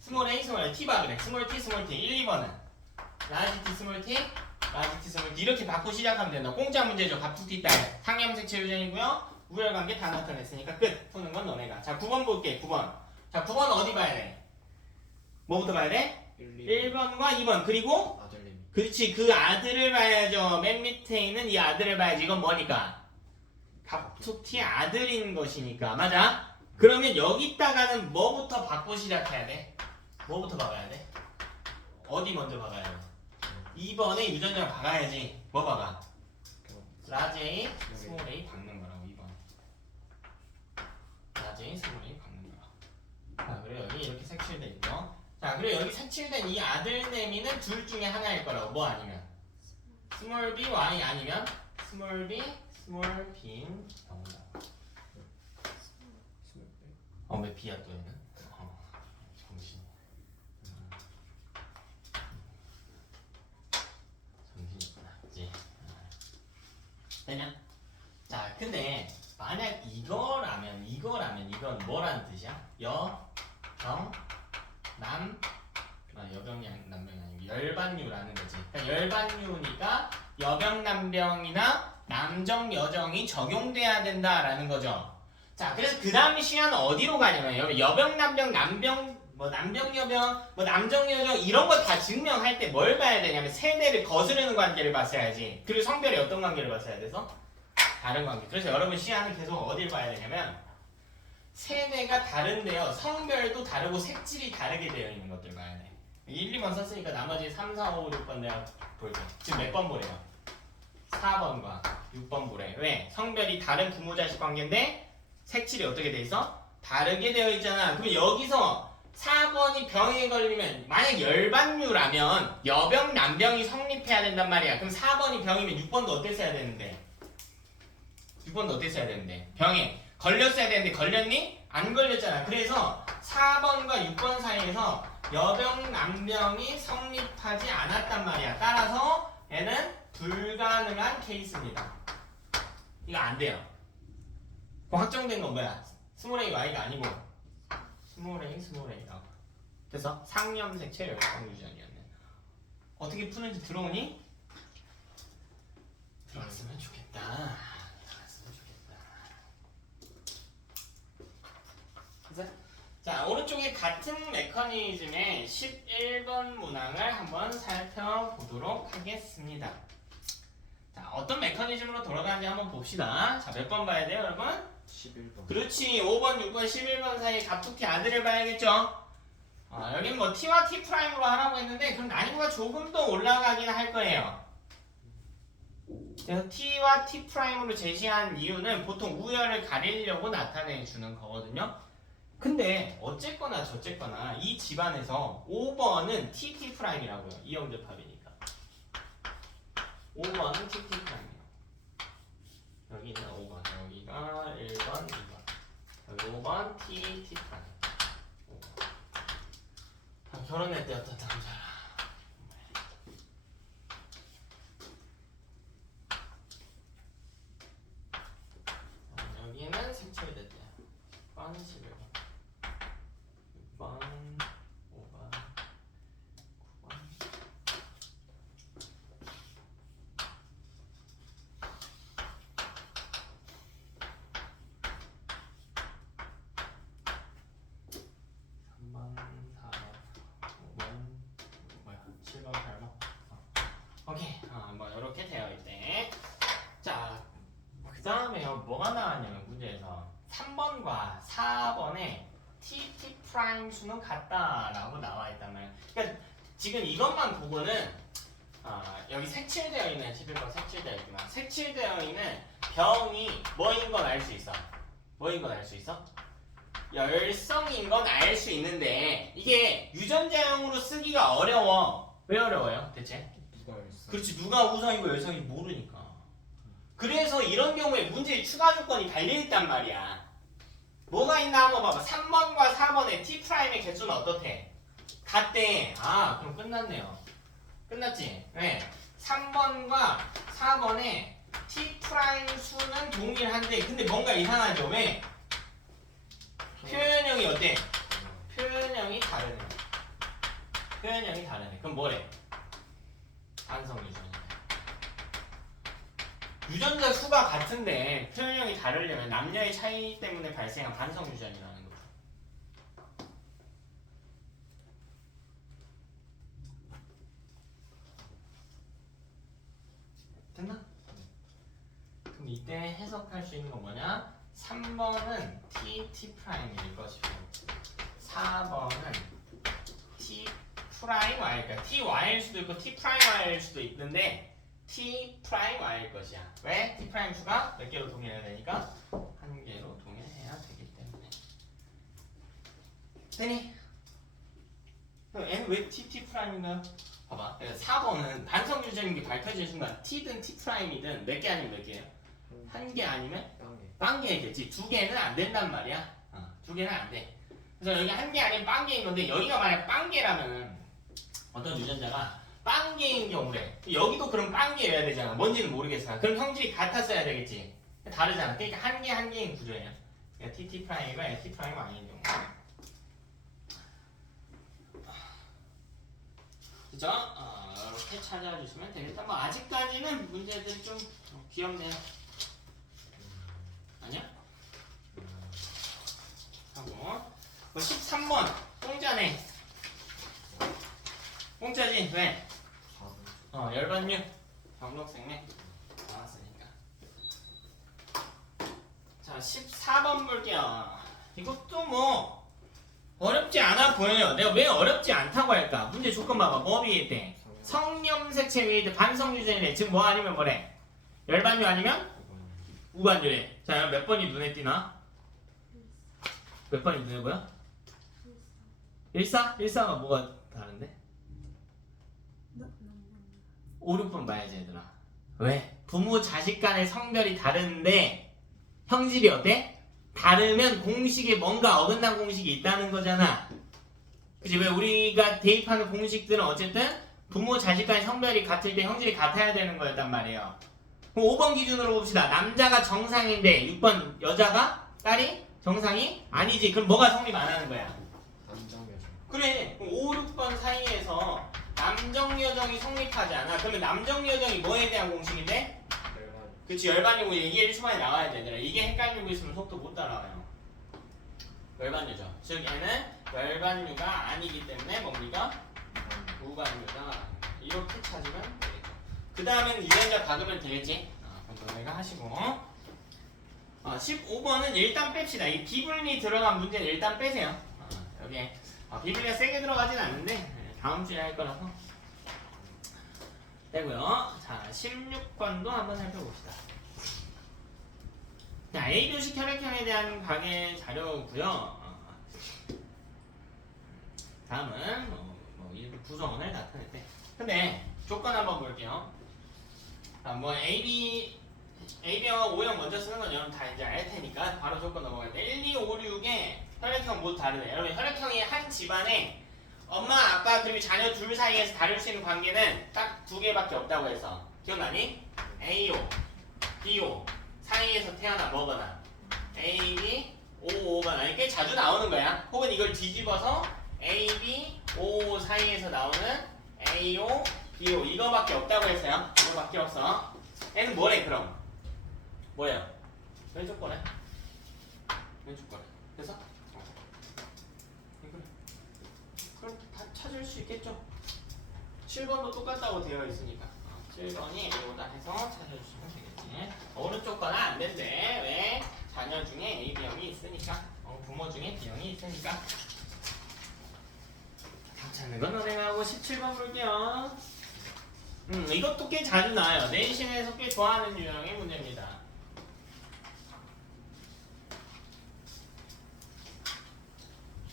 스몰 A, 스몰 A, T 봐 그래. 스몰 T, 스몰 T. 1, 2번은 라지 T, 스몰 T, 라지 T, 스몰 T. 이렇게 받고 시작하면 된다. 공짜 문제죠. 갑툭 뒷달. 상염색체 유전이고요. 우열관계 다 나타냈으니까 끝. 푸는 건 너네가. 자, 9번 볼게. 9번. 자, 9번 어디 봐야 돼? 뭐부터 봐야 돼? 1번과 2번. 그리고 아들님. 그렇지. 그 아들을 봐야죠. 맨 밑에 있는 이 아들을 봐야지. 이건 뭐니까? 갑툭튀 아들인 것이니까. 맞아? 그러면 여기다가는 뭐부터 받고 시작해야 돼? 뭐부터 박아야 돼? 어디 먼저 박아야 돼? 2번에 유전자를 박아야지. 뭐 박아? 라지 A, 스몰 A 박는 거라고. 2번. 라지 A, 스몰 A 박는 거라고. 자, 그리고 여기 이렇게 색칠돼 있죠. 자, 그리고 여기 색칠된 이 아들내미는 둘 중에 하나일 거라고. 뭐 아니면? 스몰 B, Y 아니면 스몰 B, 스몰 B인 경우다. 왜 B야 또 얘는? 정신. 정신이구나. 그치? 되냐? 자, 근데 만약 이거라면 이건 뭐라는 뜻이야? 여병이 남병이 아니고 열반류라는 거지. 그러니까 열반류니까 여병 남병이나 남정 여정이 적용돼야 된다라는 거죠. 자, 그래서 그 다음 시야는 어디로 가냐면 여병 남병 남병 뭐 남병 여병 뭐 남정 여정 이런 거 다 증명할 때 뭘 봐야 되냐면 세대를 거스르는 관계를 봤어야지. 그리고 성별이 어떤 관계를 봤어야 돼서 다른 관계. 그래서 여러분 시야는 계속 어디를 봐야 되냐면 세대가 다른데요. 성별도 다르고 색질이 다르게 되어 있는 것들 봐야 돼. 1, 2번 썼으니까 나머지 3, 4, 5, 6번 내가 볼게. 지금 몇 번 보래요? 4번과 6번 보래. 왜? 성별이 다른 부모 자식 관계인데 색칠이 어떻게 돼 있어? 다르게 되어 있잖아. 그럼 여기서 4번이 병에 걸리면 만약 열반류라면 여병 남병이 성립해야 된단 말이야. 그럼 4번이 병이면 6번도 어땠어야 되는데? 6번도 어땠어야 되는데? 병에 걸렸어야 되는데 걸렸니? 안 걸렸잖아. 그래서 4번과 6번 사이에서 여병 남병이 성립하지 않았단 말이야. 따라서 얘는 불가능한 케이스입니다. 이거 안 돼요. 확정된 건 뭐야? 스몰 a y가 아니고 스몰 a라고. 그래서 상염색 체열성 유전이었네. 어떻게 푸는지 들어오니? 들어왔으면 좋겠다. 들어왔으면 좋겠다. 그래서 자, 오른쪽에 같은 메커니즘의 11번 문항을 한번 살펴보도록 하겠습니다. 자, 어떤 메커니즘으로 돌아가는지 한번 봅시다. 자, 몇 번 봐야 돼요, 여러분? 11번. 그렇지. 5번, 6번, 11번 사이 갑툭튀 아들을 봐야겠죠? 여기는 뭐 t와 t'으로 하라고 했는데 그럼 난이도가 조금 더 올라가긴 할 거예요. 그래서 t와 t'으로 제시한 이유는 보통 우열을 가리려고 나타내 주는 거거든요. 근데 어쨌거나 저쨌거나 이 집안에서 5번은 TT'이라고요. 이형제합이니까 5번은 TT'이에요. 여기는 5번, 여기가 1번, 2번, 여기 5번 TT'. 5번. 결혼할 때 어떤 남자라. 여기는 색칠됐대. 6번, 11번. 6번, 5번, 9번. 오케이. 뭐 이렇게 되어 있대. 자, 그 다음에요. 뭐가 나왔냐면 문제에서 3번과 4번에 TT 프라임 수는 같다라고 나와 있단 말이야. 그러니까 지금 이것만 보고는 여기 색칠되어 있는 11번 색칠되어 있구나. 색칠되어 있는 병이 뭐인 건 알 수 있어. 뭐인 건 알 수 있어? 열성인 건 알 수 있는데 이게 유전자형으로 쓰기가 어려워. 왜 어려워요, 대체? 누가 열성? 그렇지, 누가 우성이고 열성인지 모르니까. 그래서 이런 경우에 문제의 추가 조건이 달려있단 말이야. 뭐가 있나 한번 봐봐. 3번과 4번의 T'의 개수는 어떻대? 같대. 그럼 끝났네요. 끝났지? 네. 3번과 4번의 T' 수는 동일한데 근데 뭔가 이상하죠? 왜? 표현형이 어때? 표현형이 다르네. 표현형이 다르네. 그럼 뭐래? 반성 유전자. 유전자 수가 같은데 표현형이 다르려면 남녀의 차이 때문에 발생한 반성 유전이라는 거죠. 됐나? 그럼 이때 해석할 수 있는 건 뭐냐? 3번은 T'일 것이고 4번은 T'Y, 그러니까 Ty일 수도 있고 T'Y일 수도 있는데 T'Y일 것이야. 왜? T' 수가 몇 개로 동일해야 되니까? 한 개로 동일해야 되기 때문에. 되니? 그럼 N은 왜 T'인가요? 봐봐. 4번은 반성 유전인 게 밝혀진 순간 T든 T'이든 몇 개 아니면 몇 개예요? 한 개 아니면? 빵개겠지. 두 개는 안 된단 말이야. 두 개는 안 돼. 그래서 여기 한 개 아니면 빵개인 건데 여기가 만약 빵개라면은 어떤 유전자가 빵개인 경우래. 여기도 그럼 빵개여야 되잖아. 뭔지는 모르겠어. 그럼 형질이 같았어야 되겠지. 다르잖아. 그러니까 한 개인 구조예요. 그러니까 TT'가 T' 아닌 경우. 그죠? 이렇게 찾아주시면 되겠다. 뭐 아직까지는 문제들이 좀 귀엽네요. 아니야? 하고 뭐 13번 공짜네. 공짜지? 왜? 4번. 열반류 경록생네 나왔으니까. 자 14번 볼게요. 이것도 뭐 어렵지 않아 보여요. 내가 왜 어렵지 않다고 할까? 문제 조건 봐봐. 뭐 비일 때 성염색체 위에 반성유전이래. 지금 뭐 아니면 뭐래? 열반류 아니면 우반류래. 자 몇 번이 눈에 띄나? 몇 번이 눈에 보여? 14? 14가 뭐가 다른데? 5, 6번 봐야지 얘들아. 왜? 부모 자식 간의 성별이 다른데 형질이 어때? 다르면 공식에 뭔가 어긋난 공식이 있다는 거잖아. 그치? 왜 우리가 대입하는 공식들은 어쨌든 부모 자식 간의 성별이 같을 때 형질이 같아야 되는 거였단 말이에요. 그럼 5번 기준으로 봅시다. 남자가 정상인데 6번 여자가 딸이 정상이 아니지. 그럼 뭐가 성립 안 하는 거야? 남정여정. 그래. 그럼 5, 6번 사이에서 남정여정이 성립하지 않아. 그러면 남정여정이 뭐에 대한 공식인데? 열반. 그치, 열반이고 이게 1초만에 나와야 되더라. 이게 헷갈리고 있으면 속도 못 따라와요. 열반유죠. 즉 얘는 열반유가 아니기 때문에 뭡니까? 우반유다. 이렇게 찾으면 되겠죠. 그 다음엔 유전자 박으면 되겠지? 그럼 너네가 하시고 15번은 일단 뺍시다. 이 비분리 들어간 문제는 일단 빼세요. 여기에 비분리가 세게 들어가진 않는데 다음 주에 할 거라서 빼고요. 자 16번도 한번 살펴봅시다. 자 A교식 혈액형에 대한 강의 자료고요. 다음은 이 구성원을 나타낼 때. 근데 조건 한번 볼게요. 뭐 AB형과 O형 먼저 쓰는 건 여러분 다 이제 알 테니까 바로 조건 넘어갈 때 1, 2, 5, 6의 혈액형 모두 다르네. 여러분 혈액형이 한 집안에 엄마, 아빠 그리고 자녀 둘 사이에서 다룰 수 있는 관계는 딱 두 개밖에 없다고 해서 기억나니? AO, BO 사이에서 태어나 뭐거나 AB, OO가 꽤 자주 나오는 거야. 혹은 이걸 뒤집어서 AB, OO 사이에서 나오는 AO, BO 이거밖에 없다고 했어요. 이거밖에 없어. 얘는 뭐래 그럼? 뭐야? 왼쪽 거네. 왼쪽 거네. 그래서? 그럼 다 찾을 수 있겠죠? 7번도 똑같다고 되어 있으니까 7번이 이거다 해서 찾아주시면 되겠지. 오른쪽 거는 안 된대. 왜? 자녀 중에 A, B형이 있으니까 부모 중에 B형이 있으니까. 다 찾는 건 너네가 하고 17번 볼게요. 이것도 꽤 자주 나와요. 내신에서 꽤 좋아하는 유형의 문제입니다.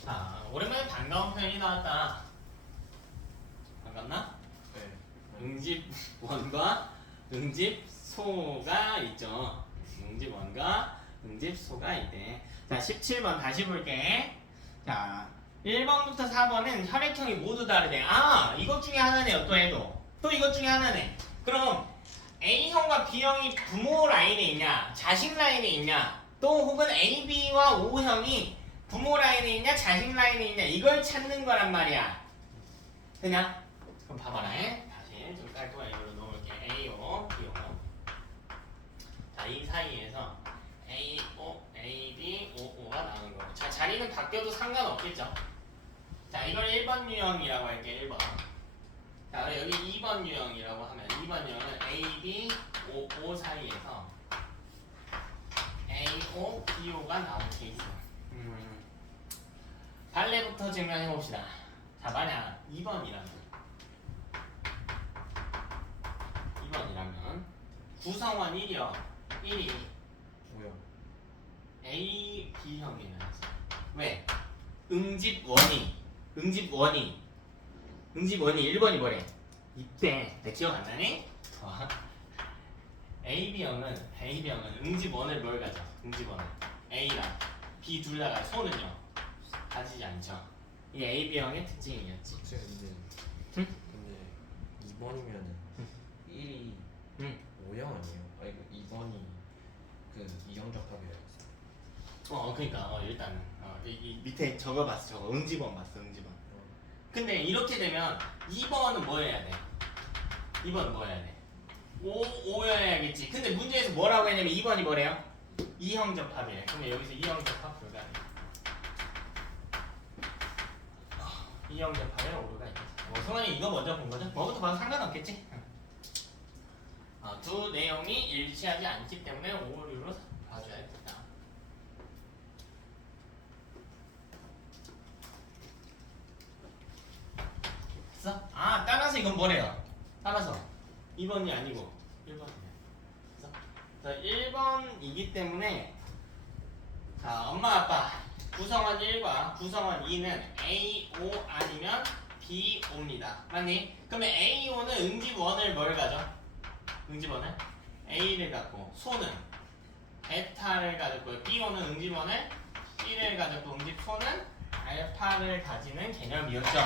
자, 오랜만에 반가운 표현이 나왔다. 반갑나? 네. 응집원과 응집소가 있죠. 응집원과 응집소가 있대. 자, 17번 다시 볼게. 자, 1번부터 4번은 혈액형이 모두 다르대. 이것 중에 하나네요. 또 해도. 또 이것 중에 하나네. 그럼 A형과 B형이 부모 라인에 있냐, 자식 라인에 있냐, 또 혹은 AB와 O형이 부모 라인에 있냐, 자식 라인에 있냐, 이걸 찾는 거란 말이야. 되냐? 그럼 봐봐라. 다시 좀 깔끔하게 이걸로 넣어볼게. AO, BO. 자, 이 사이에서 AO, AB, OO가 나오는 거고. 자, 자리는 바뀌어도 상관없겠죠? 자, 이걸 1번 유형이라고 할게. 1번. 자, 여기 2번 유형이라고 하면 2번 유형은 AB, OO 사이에서 AO, BO가 나온 케이스. 발레부터 증명해봅시다. 자, 만약 2번이라면 구성원 1이요. 1이 뭐야? A, B형이면 왜? 응집원이 1번이 뭐래? 이때 내 기억 안 나니? AB형은 응집원을 뭘 가져? 응집원을 A랑 B 둘 다가 소는요? 가지지 않죠. 이게 AB형의 특징이었지. 근데 2번이면은 1이 5형 아니에요? 아니 2번이 그 이형적합이라고 했어요. 그러니까 일단 이 밑에 저거 봤어. 저거 응집원 봤어. 응집원. 근데 이렇게 되면 2번은 뭐 해야 돼? 2번은 뭐 해야 돼? 5여야겠지. 근데 문제에서 뭐라고 했냐면 2번이 뭐래요? 이형접합이래. 그러면 여기서 이형접합 불가능. 이형접합에 오류가 있겠지. 뭐 성원이 이거 먼저 본 거죠? 뭐부터 봐도 상관없겠지? 두 내용이 일치하지 않기 때문에 오류로 봐줘야겠다. 됐어? 따라서 이건 뭐래요? 따라서 2번이 아니고 1번이네. 그래서 1번이기 때문에 자, 엄마 아빠 구성원 1과 구성원 2는 A5 아니면 B5입니다. 맞니? 그러면 A5는 응집원을 뭘 가져? 응집원을 A를 갖고 소는 베타를 가졌고요. B5는 응집원을 C를 가졌고 응집소는 알파를 가지는 개념이었죠.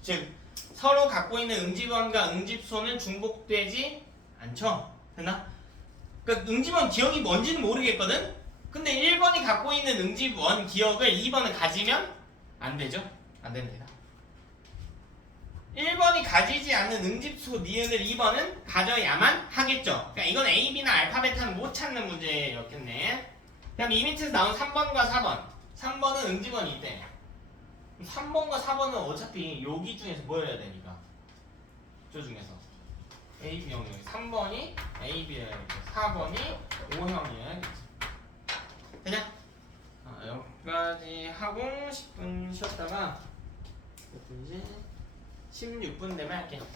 즉 서로 갖고 있는 응집원과 응집소는 중복되지 않죠. 됐나? 그러니까 응집원 기억이 뭔지는 모르겠거든? 근데 1번이 갖고 있는 응집원 기억을 2번은 가지면 안 되죠? 안 됩니다. 1번이 가지지 않는 응집소 니은을 2번은 가져야만 하겠죠. 그러니까 이건 A, B나 알파, 베타는 못 찾는 문제였겠네. 그럼 이 밑에서 나온 3번과 4번. 3번은 응집원이 있대. 3번과 4번은 어차피 여기 중에서 뭐 해야 되니까? 저 중에서 A, B형이 3번이 A, B여야겠지. 4번이 O형이어야겠지. 되냐? 여기까지 하고 10분 쉬었다가 몇 분이지? 16분 되면 할게요.